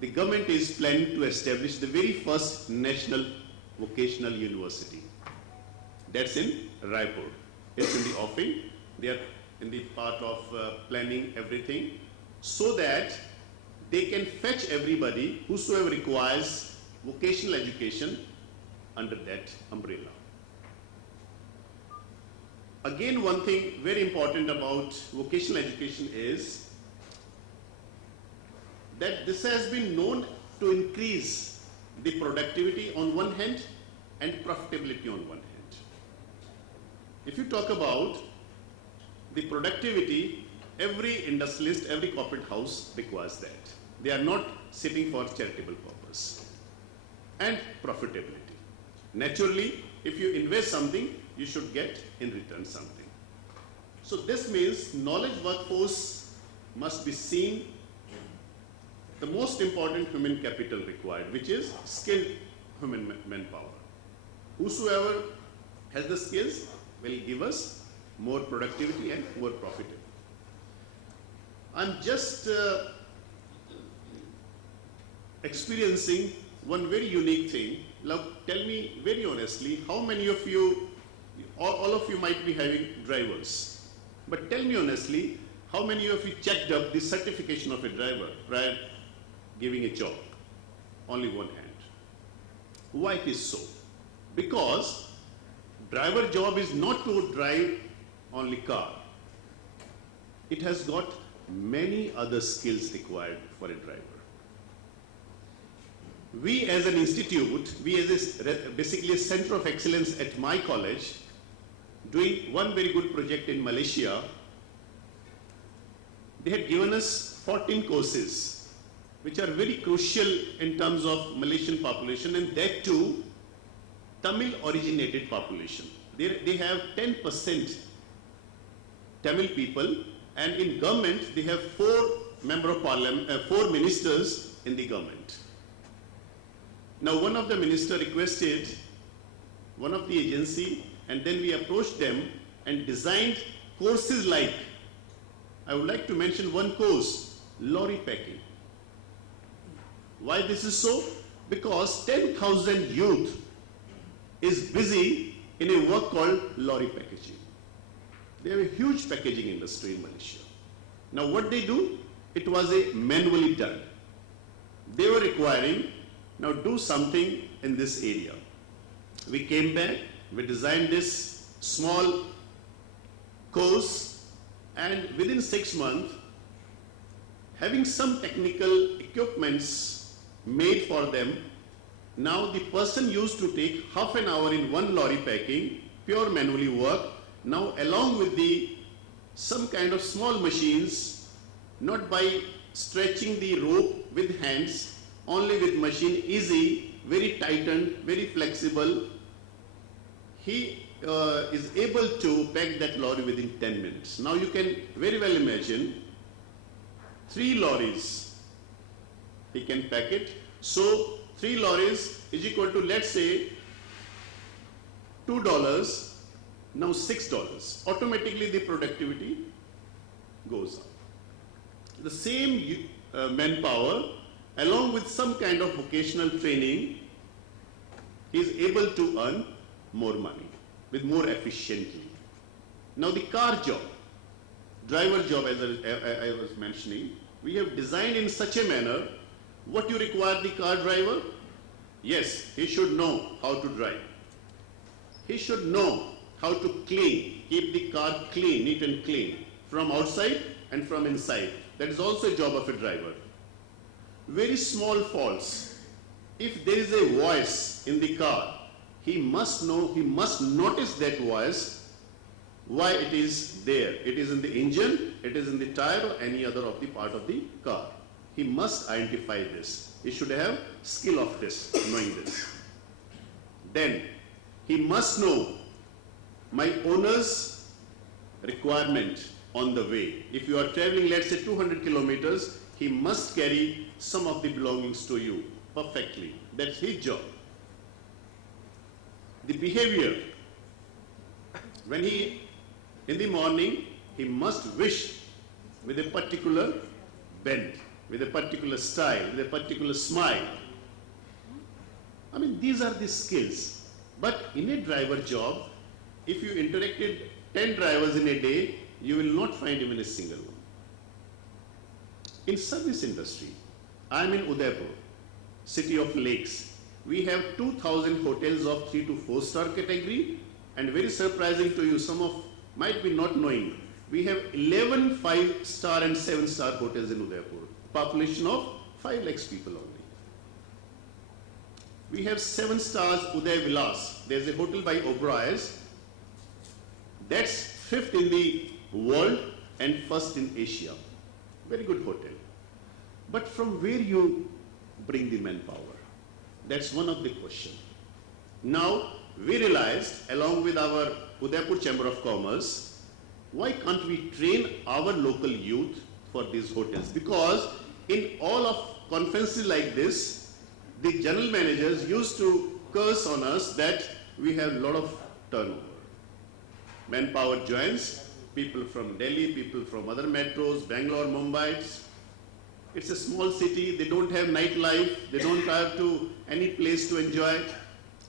the government is planning to establish the very first national vocational university. That's in Raipur. It's in the offing. They are in the part of planning everything so that they can fetch everybody whosoever requires vocational education under that umbrella. Again, one thing very important about vocational education is that this has been known to increase the productivity on one hand and profitability on one hand. If you talk about the productivity, every industrialist, every corporate house requires that. They are not sitting for charitable purpose. And profitability. Naturally, if you invest something, you should get in return something. So this means knowledge workforce must be seen the most important human capital required, which is skilled human manpower. Whosoever has the skills will give us more productivity and more profitable. I'm just experiencing one very unique thing. Now, tell me very honestly, how many of you, all of you might be having drivers, but tell me honestly, how many of you checked up the certification of a driver prior giving a job? Only one hand. Why it is so? Because driver job is not to drive only car. It has got many other skills required for a driver. We as an institute, we as basically a center of excellence at my college, doing one very good project in Malaysia. They had given us 14 courses, which are very crucial in terms of Malaysian population, and that too, Tamil originated population. They have 10% Tamil people, and in government they have 4 member of parliament, 4 ministers in the government. Now one of the minister requested one of the agency, and then we approached them and designed courses like, I would like to mention one course, lorry packing. Why this is so? Because 10,000 youth is busy in a work called lorry packaging. They have a huge packaging industry in Malaysia. Now what they do? It was a manually done. They were requiring, now do something in this area. We came back, we designed this small course, and within 6 months, having some technical equipments made for them, now the person used to take half an hour in one lorry packing, pure manually work. Now along with some kind of small machines, not by stretching the rope with hands, only with machine, easy, very tightened, very flexible, he is able to pack that lorry within 10 minutes. Now you can very well imagine 3 lorries he can pack it. So 3 lorries is equal to, let's say, $2, now $6. Automatically the productivity goes up. The same manpower, along with some kind of vocational training, he is able to earn more money with more efficiently. Now the car job, driver job, as I was mentioning, we have designed in such a manner. What you require the car driver? Yes, he should know how to drive. He should know how to clean, keep the car clean, neat and clean, from outside and from inside. That is also a job of a driver. Very small faults. If there is a voice in the car, he must know, he must notice that voice, why it is there. It is in the engine, it is in the tire, or any other of the part of the car. He must identify this. He should have skill of this, knowing this. Then he must know my owner's requirement on the way. If you are traveling, let's say 200 kilometers, he must carry some of the belongings to you perfectly. That's his job. The behavior, when he, in the morning, he must wish with a particular bend, with a particular style, with a particular smile. I mean, these are the skills. But in a driver job, if you interacted 10 drivers in a day, you will not find even a single one. In service industry, I am in Udaipur, city of lakes. We have 2,000 hotels of 3 to 4 star category, and very surprising to you, some of might be not knowing, we have 11 5-star and 7-star hotels in Udaipur, population of 5 lakhs people only. We have 7 stars Uday Vilas. There's a hotel by Oberoi's. That's 5th in the world and 1st in Asia. Very good hotel. But from where you bring the manpower? That's one of the questions. Now, we realized, along with our Udaipur Chamber of Commerce, why can't we train our local youth for these hotels? Because in all of conferences like this, the general managers used to curse on us that we have a lot of turnover. Manpower joins, people from Delhi, people from other metros, Bangalore, Mumbai. It's a small city, they don't have nightlife, they don't have to any place to enjoy,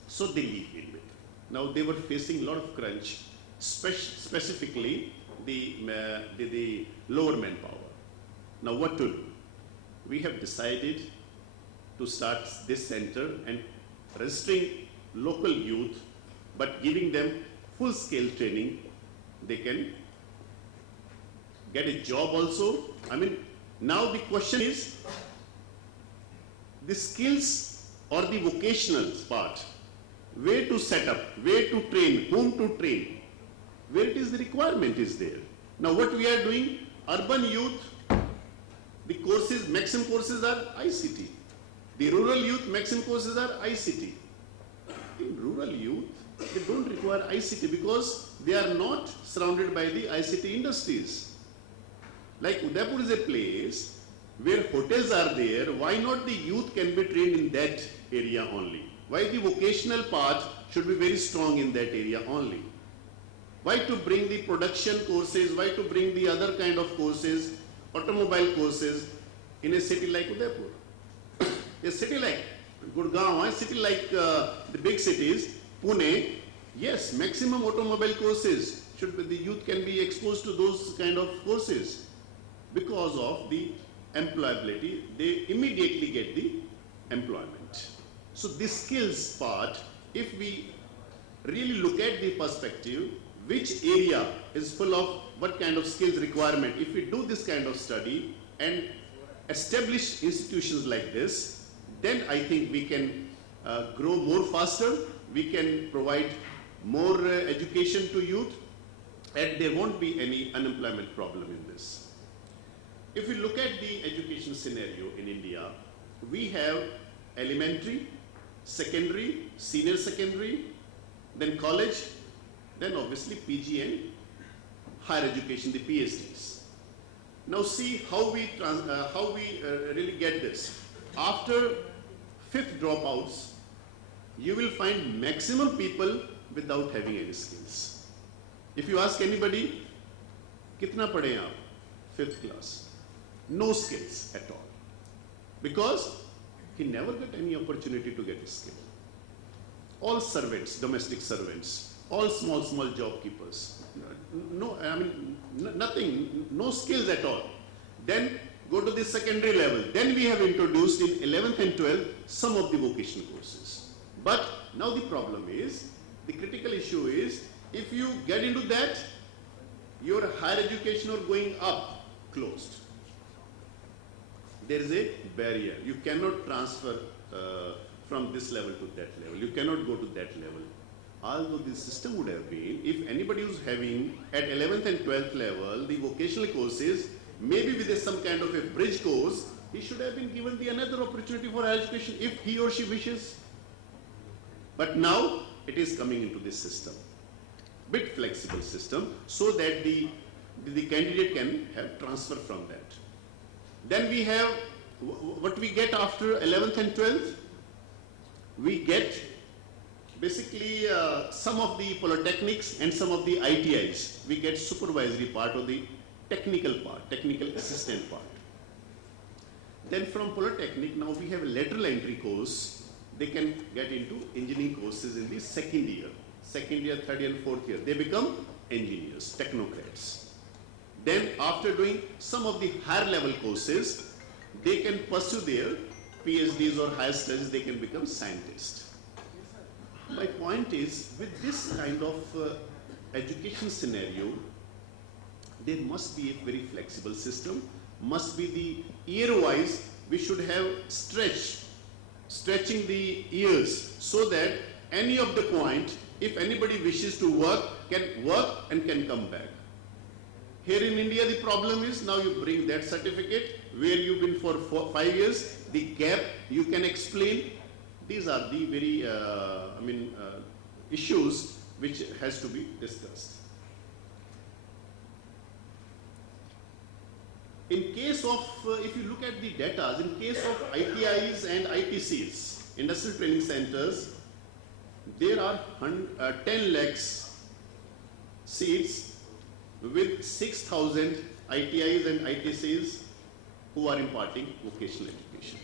so they leave in it. Now they were facing a lot of crunch, specifically the lower manpower. Now what to do? We have decided to start this center and registering local youth, but giving them full-scale training, they can get a job also. I mean, now the question is, the skills or the vocational part, where to set up, where to train, whom to train, where it is the requirement is there. Now what we are doing, urban youth, the courses, maximum courses are ICT. The rural youth, maximum courses are ICT. In rural youth, they don't require ICT because they are not surrounded by the ICT industries. Like Udaipur is a place where hotels are there, why not the youth can be trained in that area only? Why the vocational part should be very strong in that area only? Why to bring the production courses, why to bring the other kind of courses, automobile courses in a city like Udaipur? A city like Gurgaon, a city like the big cities, Pune, yes, maximum automobile courses should be, the youth can be exposed to those kind of courses. Because of the employability, they immediately get the employment. So this skills part, if we really look at the perspective, which area is full of what kind of skills requirement, if we do this kind of study and establish institutions like this, then I think we can grow more faster, we can provide more education to youth, and there won't be any unemployment problem in this. If we look at the education scenario in India, we have elementary, secondary, senior secondary, then college, then obviously PG and higher education, the PhDs. Now see how we really get this. After 5th dropouts, you will find maximum people without having any skills. If you ask anybody, kitna padhe aap? 5th class. No skills at all. Because he never got any opportunity to get a skill. All servants, domestic servants, all small job keepers. No, I mean, nothing, no skills at all. Then go to the secondary level. Then we have introduced in 11th and 12th some of the vocational courses. But now the problem is, the critical issue is, if you get into that, your higher education or going up closed. There is a barrier. You cannot transfer from this level to that level. You cannot go to that level. Although this system would have been, if anybody who's having at 11th and 12th level the vocational courses, maybe with some kind of a bridge course, he should have been given the another opportunity for higher education if he or she wishes. But now it is coming into this system, bit flexible system, so that the candidate can have transfer from that. Then we have what we get after 11th and 12th. We get basically some of the polytechnics and some of the ITIs. We get supervisory part or the technical part, technical assistant part. Then from polytechnic, now we have a lateral entry course. They can get into engineering courses in the second year, third and fourth year. They become engineers, technocrats. Then after doing some of the higher level courses, they can pursue their PhDs or higher studies, they can become scientists. My point is, with this kind of education scenario, there must be a very flexible system, must be the year-wise, we should have stretching the years so that any of the point, if anybody wishes to work, can work and can come back. Here in India, the problem is now you bring that certificate where you've been for 5 years, the gap you can explain. These are the very, issues which has to be discussed. In case of, if you look at the data, in case of ITIs and ITCs, industrial training centers, there are 10 lakhs seats with 6,000 ITIs and ITCs who are imparting vocational education.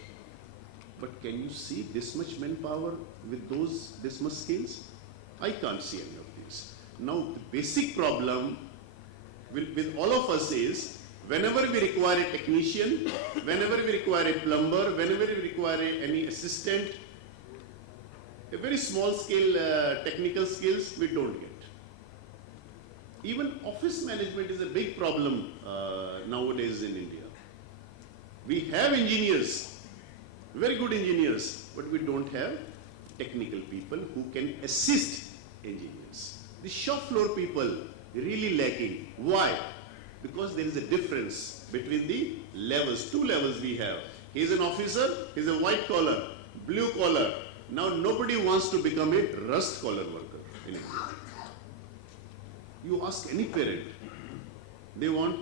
But can you see this much manpower with this much skills? I can't see any of these. Now the basic problem with all of us is, whenever we require a technician, whenever we require a plumber, whenever we require any assistant, A very small scale technical skills we don't get. Even office management is a big problem nowadays in India. We have engineers, very good engineers, but we don't have technical people who can assist engineers. The shop floor people really lacking. Why? Because there is a difference between the levels, two levels we have. He is an officer, he is a white collar, blue collar. Now nobody wants to become a rust collar worker in India. You ask any parent, they want,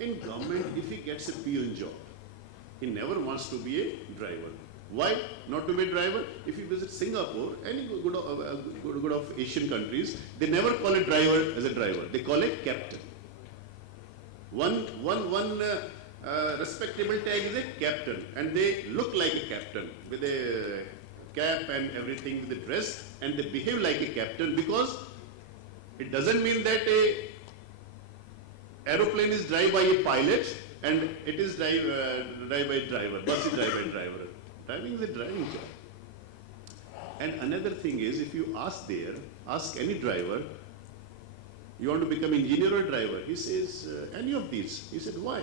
in government, if he gets a peon job, he never wants to be a driver. Why not to be a driver? If you visit Singapore, any good of Asian countries, they never call a driver as a driver. They call a captain. One respectable tag is a captain, and they look like a captain with a cap and everything, with the dress, and they behave like a captain, because it doesn't mean that a aeroplane is driven by a pilot and it is driven by a driver, bus is driven by a driver. Driving is a driving job. And another thing is, if you ask any driver, you want to become engineer or driver? He says, any of these. He said, why?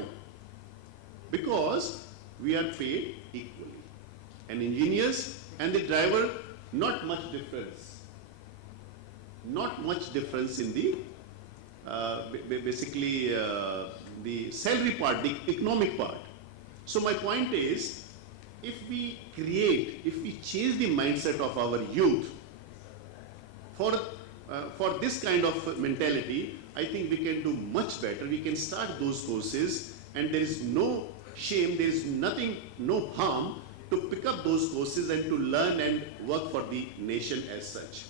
Because we are paid equally. And engineers and the driver, not much difference. Not much difference in the, basically, the salary part, the economic part. So my point is, if we change the mindset of our youth for this kind of mentality, I think we can do much better. We can start those courses, and there is no shame, there is nothing, no harm to pick up those courses and to learn and work for the nation as such.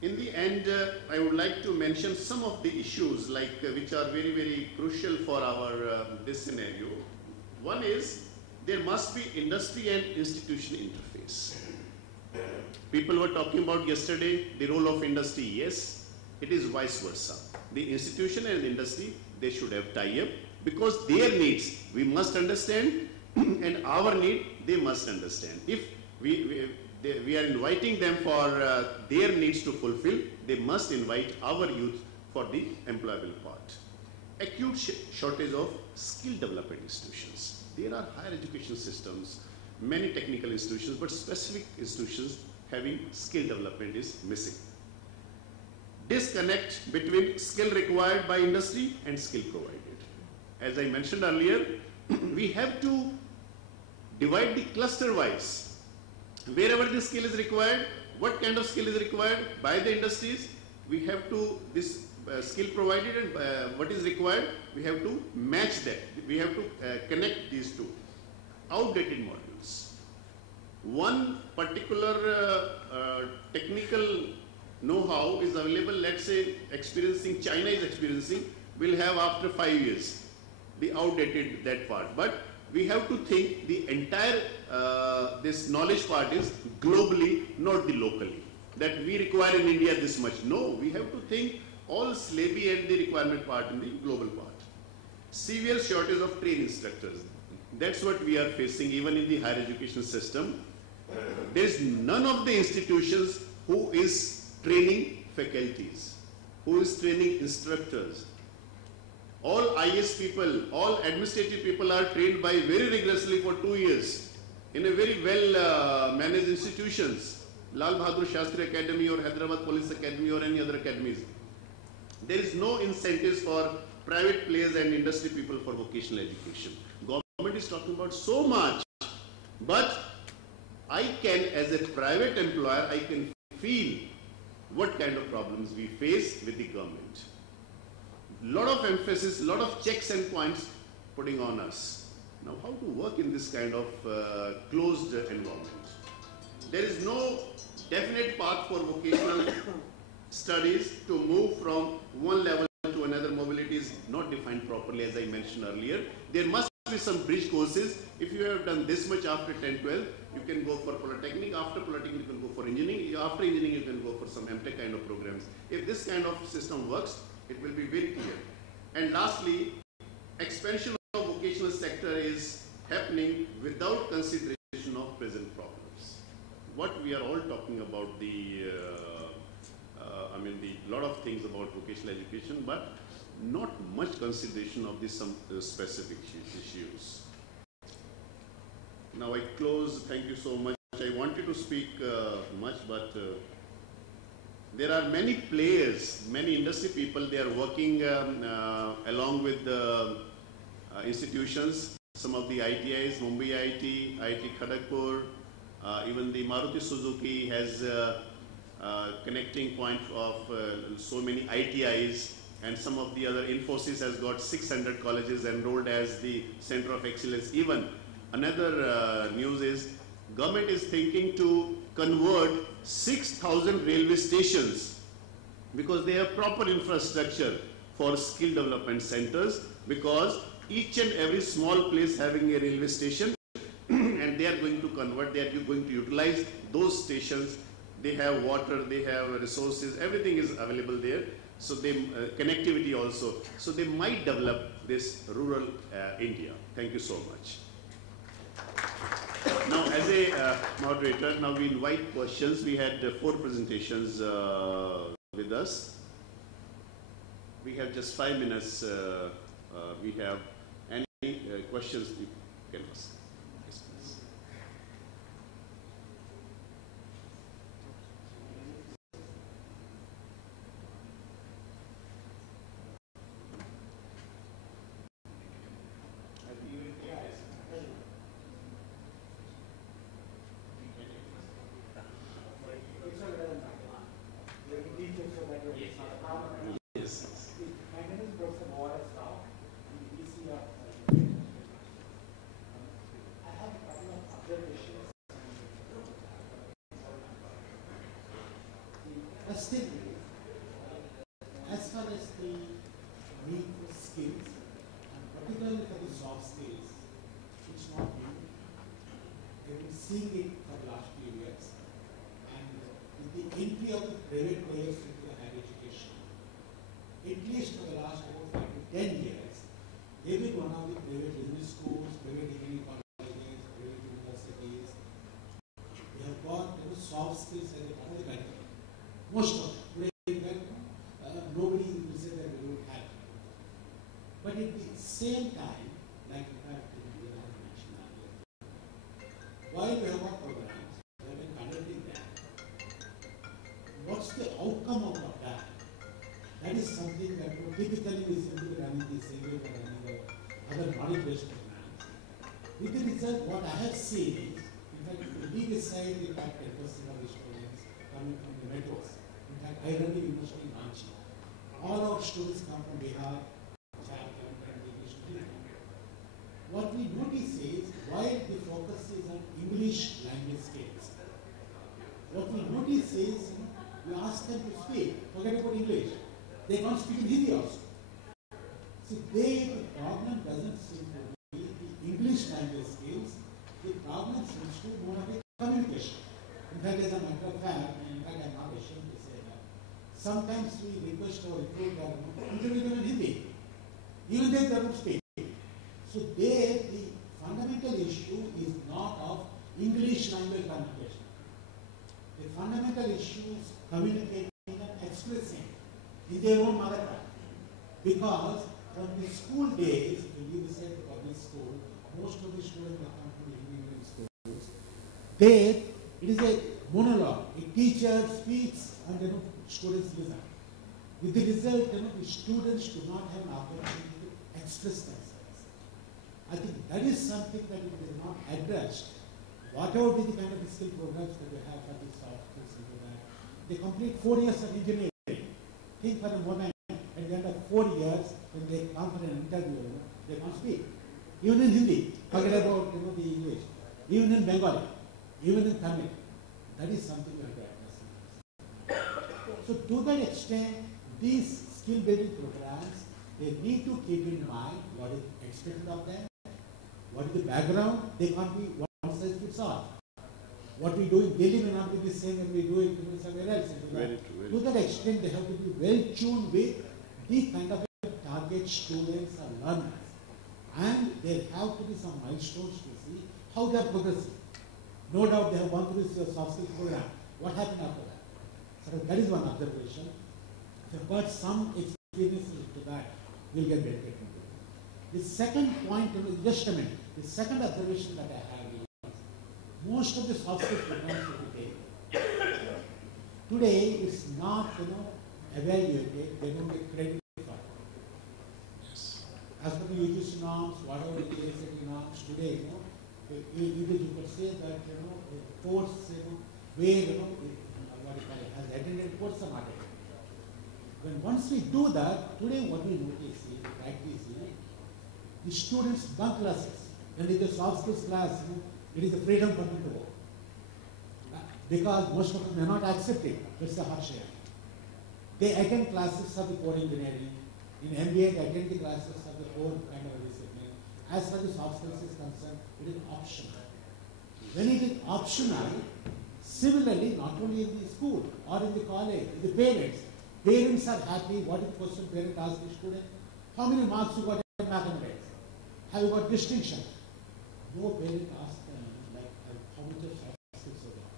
In the end, I would like to mention some of the issues which are very, very crucial for our this scenario. One is, there must be industry and institution interface. People were talking about yesterday the role of industry. Yes, it is vice versa. The institution and the industry, they should have tie-up, because their needs we must understand and our need they must understand. If we are inviting them for their needs to fulfill, they must invite our youth for the employable part. Acute shortage of skill development institutions. There are higher education systems, many technical institutions, but specific institutions having skill development is missing. Disconnect between skill required by industry and skill provided. As I mentioned earlier, we have to divide the cluster wise. Wherever the skill is required, what kind of skill is required by the industries, we have to, this skill provided and what is required, we have to match that. We have to connect these two. Outdated modules. One particular technical know-how is available, let's say China is experiencing, will have after 5 years, the outdated that part. But we have to think the entire this knowledge part is globally, not the locally. That we require in India this much. No, we have to think all slavery and the requirement part in the global part. Severe shortage of trained instructors. That's what we are facing even in the higher education system. There is none of the institutions who is training faculties, who is training instructors. All IS people, all administrative people are trained by very rigorously for 2 years in a very well managed institutions, Lal Bahadur Shastri Academy or Hyderabad Police Academy or any other academies. There is no incentives for private players and industry people for vocational education. Government is talking about so much, but I can, as a private employer, I can feel what kind of problems we face with the government. Lot of emphasis, lot of checks and points putting on us. Now, how to work in this kind of closed environment? There is no definite path for vocational studies to move from one level to another. Mobility is not defined properly, as I mentioned earlier. There must be some bridge courses. If you have done this much after 10, 12, you can go for polytechnic. After polytechnic, you can go for engineering. After engineering, you can go for some MTech kind of programs. If this kind of system works, it will be very clear. And lastly, expansion of vocational sector is happening without consideration of present problems. what we are all talking about the lot of things about vocational education, but not much consideration of these some specific issues. Now I close. Thank you so much. I wanted to speak much, but there are many players, many industry people. They are working along with the institutions. Some of the ITIs, Mumbai IIT Kharagpur, even the Maruti Suzuki has connecting point of so many ITIs, and some of the other Infosys has got 600 colleges enrolled as the center of excellence. Even another news is government is thinking to convert 6,000 railway stations, because they have proper infrastructure for skill development centers, because each and every small place having a railway station and they are going to convert, they are going to utilize those stations. They have water, they have resources, everything is available there. So they connectivity also. So they might develop this rural India. Thank you so much. Now, as a moderator, now we invite questions. We had 4 presentations with us. We have just 5 minutes. We have any questions you can ask. Yes, please. Still, as far as the need for skills, and particularly for the soft skills, it's not new. They've been seeing it for the last few years. And with the entry of the private players into the higher education, at least for the last about 5 to 10 years, they've been one of the private business schools, private degree colleges, private universities. They have got soft skills at the part of the country. Most of them. Nobody will say that we don't have it. But at the same time, like in fact, we have mentioned earlier, while we have our programs, we have been conducting that, what's the outcome out of that? That is something that typically we simply running the savings or running the other knowledge-based programs. With the result, what I have seen is, in fact, leave aside the fact that 10% of the students coming from the metros. In fact, I run the university in Ranchi. All our students come from Bihar, Jharkhand, and Sri Lanka. What we notice is, while the focus is on English language skills, what we notice is, we ask them to speak, forget about English. They can't speak in Hindi also. So the problem doesn't seem to be the English language skills, the problem seems to be more of a communication. In fact, as a matter of fact, and in fact I'm not ashamed to say that, sometimes we request our recruiter to interview them in Hindi, even they don't speak. So there, the fundamental issue is not of English language communication. The fundamental issue is communicating and expressing in their own mother tongue. Because from the school days, when you said the public school, most of the students that come from English schools, there it is a monologue. A teacher speaks and students listen. With the result, the students do not have an opportunity to express themselves. I think that is something that it is not addressed. Whatever be the kind of skill programs that we have for the soft skills and that, they complete 4 years of engineering. Think for a moment, at the end of 4 years, when they come for an interview, they can't speak. Even in Hindi, forget about the English. Even in Bengali, even in Tamil. That is something we have to address. So to that extent, these skill building programs, they need to keep in mind what is expected of them, what is the background. They can't be one size fits all. What we do in Delhi may not be the same when we do it somewhere else. Very true. To that extent, they have to be well tuned with the kind of target students or learners. And there have to be some milestones to see how they are progressing. No doubt they have gone through this soft skills program. What happened after that? So that is one observation. If you've got some experiences to that, you'll get benefit from it. The second point, just a minute, the second observation that I have is most of the soft skills programs that we take today is not, evaluated, they don't get credit for it. Yes. As per the UGC norms, whatever the KSAT norms today, you could say that, a course, where, what you call it, has attended course or not attended. When once we do that, today what we notice is, practice is, the students bunk classes. When it is a soft skills class, it is a freedom for them to go. Because most of them may not accept it. That's the harsh reality. They attend classes of the core engineering. In MBA, they attend the classes of the core kind of discipline. As far as soft skills is concerned, it is optional. When it is optional, similarly, not only in the school or in the college, the parents are happy. What is the question parent asks the student? How many marks you got in mathematics? Have you got distinction? No parent asks them, like, how much of soft skills you got.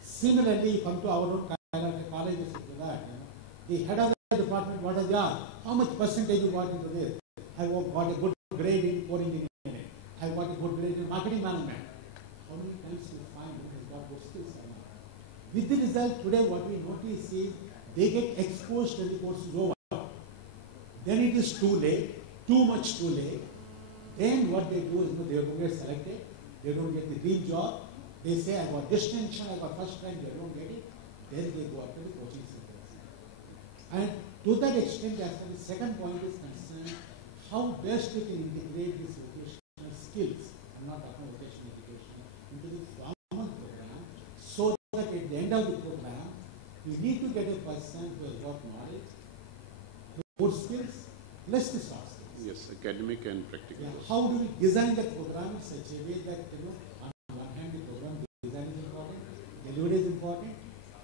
Similarly, you come to our own kind of colleges into that. The head of the department, what is that? How much percentage you got into this? I got a good grade in core engineering. I got a good grade in marketing management. How many times you find who has got good skills or not? With the result, today what we notice is they get exposed to the course is over. Then it is too late, too much too late. Then what they do is they don't get selected, they don't get the dream job. They say, I got distinction, I got first rank, they don't get it. Then they go after the coaching centers. And to that extent, as far as the second point is concerned, how best we can integrate these vocational skills, I'm not talking about vocational education, into the common program, so that at the end of the program, we need to get a person who has got knowledge, core skills, plus the soft skills. Yes, academic and practical. Yeah. How do we design the program in such a way that, on one hand, the program design is important, delivery is important,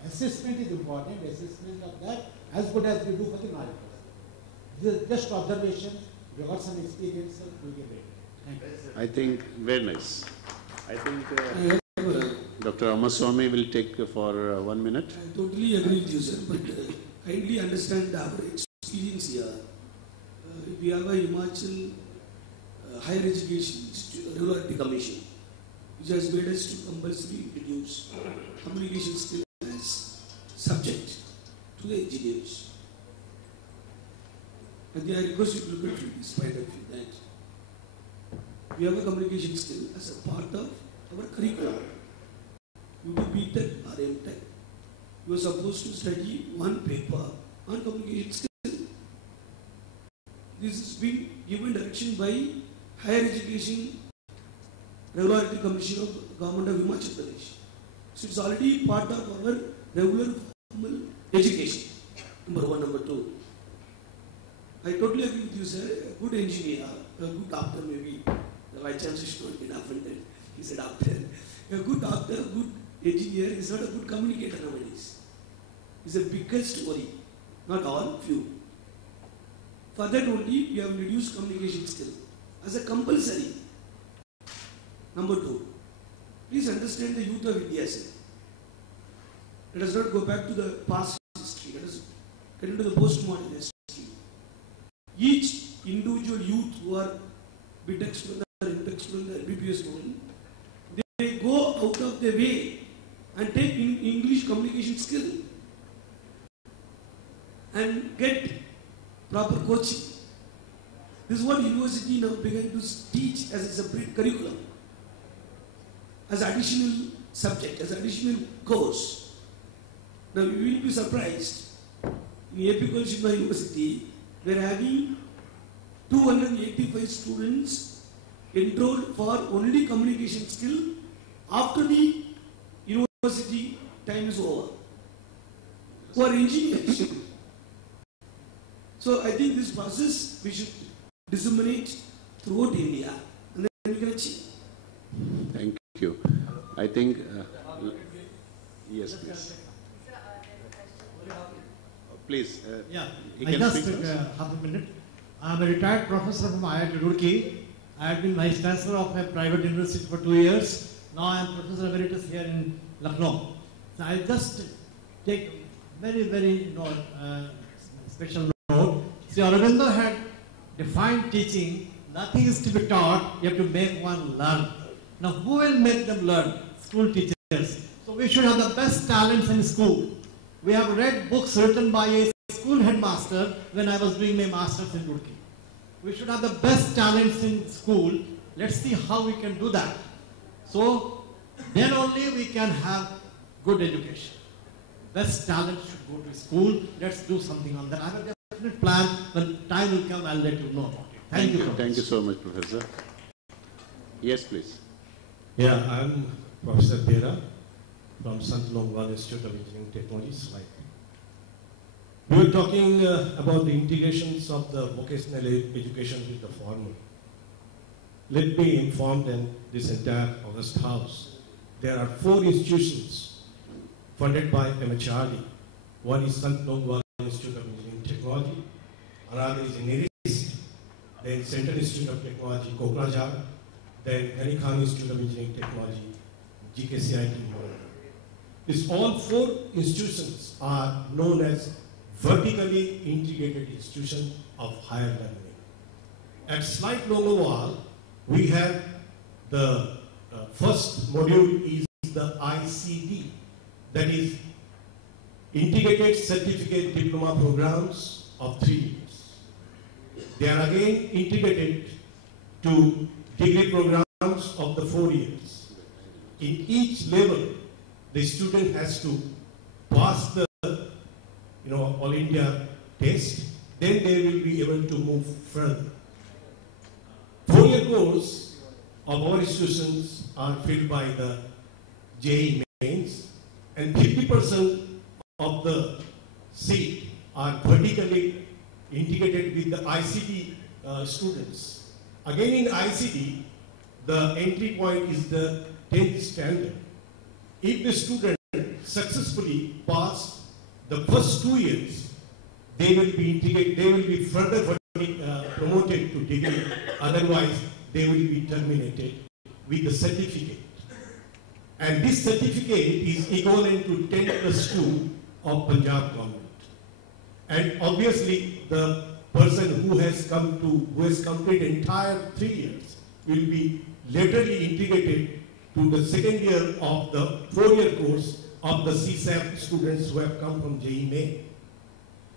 assessment is important, assessment of that as good as we do for the knowledge person. These are just observations, we got some experience, we get it. Thank you. I think, very nice. I think Dr. Ramaswamy will take for 1 minute. I totally agree with you, sir, but kindly understand our experience here. We have a Himachal Higher Education Regularity Commission, which has made us to compulsory introduce communication skills as subject to the engineers. And I request you to look at this point of view that we have a communication skill as a part of our curriculum. You do B.Tech or M.Tech. You are supposed to study one paper on communication skill. This has been given direction by Higher Education Regularity Commission of Government of Himachal Pradesh. So it's already part of our regular formal education. Number one. Number two, I totally agree with you, sir. A good engineer, a good doctor, maybe the vice chancellor should not get offended. He's a doctor. A good doctor, a good engineer is not a good communicator nowadays. It's the biggest worry. Not all, few. For that only, we have reduced communication skill as a compulsory. Number two, please understand the youth of India, sir. Let us not go back to the past history. Let us get into the postmodern history. Each individual youth who are B.Tech student, M.Tech student, MBBS student, they go out of their way and take English communication skill and get proper coaching. This is what university now began to teach as a separate curriculum, as additional subject, as additional course. Now you will be surprised. In AP College University, we are having 285 students enrolled for only communication skill after the university time is over, who are engineers. So I think this process we should disseminate throughout India, and then we can achieve. Thank you. I think, yes, please. Please, Yeah, you I can just speak took first. half a minute. I am a retired professor from IIT Roorkee. I have been vice chancellor of a private university for 2 years. Now I am Professor Emeritus here in Lucknow. So I'll just take very special note. See, Aurobindo had defined teaching, nothing is to be taught, you have to make one learn. Now who will make them learn? School teachers. So we should have the best talents in school. We have read books written by a school headmaster when I was doing my master's in Roorkee. We should have the best talents in school. Let's see how we can do that. So then only we can have good education. Best talent should go to school. Let's do something on that. I have a definite plan. When time will come, I'll let you know about it. Thank you. Thank you so much, Professor. Yes, please. Yeah, I'm Professor Bera from Sant Longwal Institute of Engineering Technologies. We were talking about the integrations of the vocational education with the formal. Let me inform them, this entire August House, there are 4 institutions funded by MHRD. One is Sant Longwal Institute of Engineering Technology, another is in Neris, then Central Institute of Technology, Kokrajhar, then Ghani Khan Institute of Engineering Technology, GKCIT. These all 4 institutions are known as vertically integrated institution of higher learning. At Slight Longowal, we have the first module is the ICD, that is Integrated Certificate Diploma Programs of 3 years. They are again integrated to degree programs of the 4 years. In each level, the student has to pass the All India test, then they will be able to move further. 4-year course of our institutions are filled by the JEE mains, and 50% of the seat are vertically integrated with the ICT students. Again, in ICT, the entry point is the 10th standard. If the student successfully pass the first 2 years, they will be further promoted to degree. Otherwise, they will be terminated with the certificate. And this certificate is equivalent to 10+2 of Punjab government. And obviously, the person who has completed entire 3 years will be laterally integrated to the second year of the 4-year course of the CSAP students who have come from JEE Main.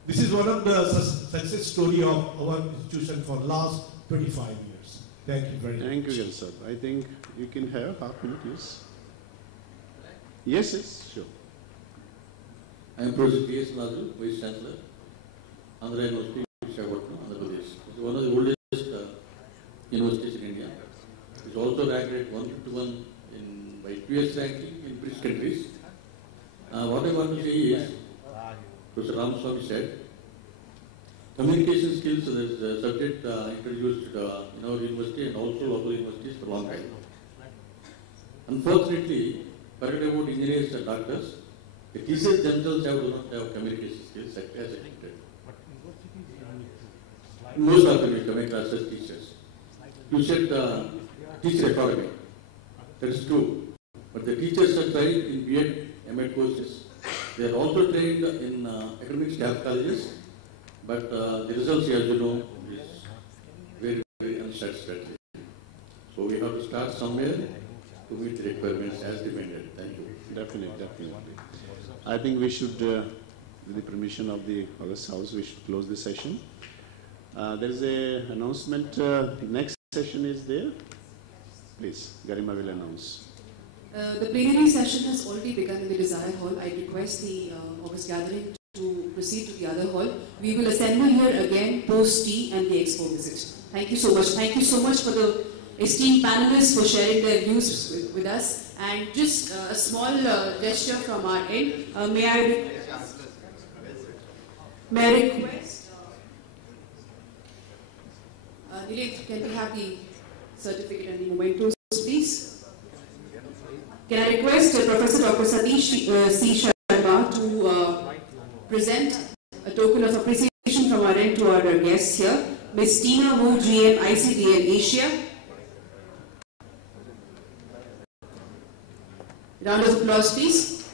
This is one of the success story of our institution for last 25 years. Thank you very much. Thank you, sir. I think you can have half minute, yes. Yes, sure. I am Professor P.S. Nadu, Vice Chancellor, Andhra University, Visakhapatnam, Andhra Pradesh. It's one of the oldest universities in India. It's also ranked at 151 by QS ranking in British countries. What I want to say is, Professor Ramaswamy said, communication skills is a subject introduced in our university and also local universities for a long time. Unfortunately, forget about engineers and doctors, the teachers themselves do not have communication skills as expected. Most of them will come across as teachers. You said teacher academy. That is true. But the teachers are trained in B.Ed, M.Ed courses. They are also trained in academic staff colleges. But the results, as you know, is very unsatisfactory. So we have to start somewhere to meet the requirements as demanded. Thank you. Definitely. I think we should, with the permission of the August House, we should close the session. There is an announcement. The next session is there. Please, Garima will announce. The plenary session has already begun in the desired hall. I request the August gathering to proceed to the other hall. We will assemble here again post tea and the expo visit. Thank you so much. Thank you so much for the esteemed panelists for sharing their views with us. And just a small gesture from our end. May I request Nilesh, can we have the certificate and the mementos, please? Can I request Professor Dr. Satish C. Sharma to present a token of appreciation from our end to our guests here. Ms. Tina Wu, GM, ICDL Asia. Round of applause, please.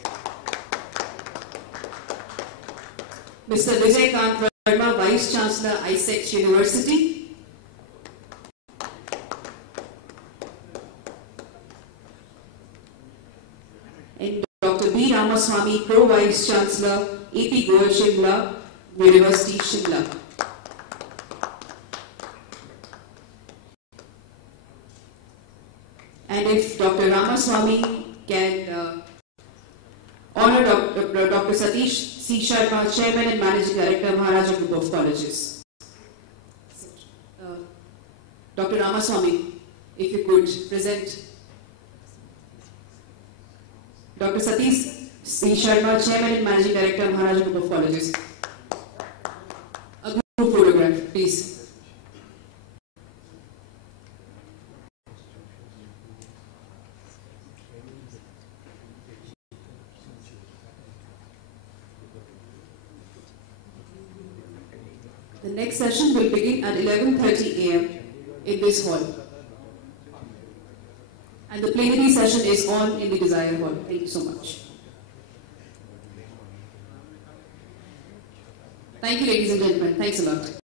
Mr. Vijay Kant Verma, Vice Chancellor, ISEX University. And Dr. B. Ramaswamy, Pro Vice Chancellor, AP Goel Shimla, University Shimla. And if Dr. Ramaswamy can honor Dr. Satish C. Sharma, Chairman and Managing Director, Maharaja Group of Colleges. Dr. Ramaswamy, if you could present. Dr. Satish C. Sharma, Chairman and Managing Director, Maharaja Group of Colleges. A group photograph, please. The next session will begin at 11:30 a.m. in this hall. And the plenary session is on in the Desire Hall. Thank you so much. Thank you, ladies and gentlemen. Thanks a lot.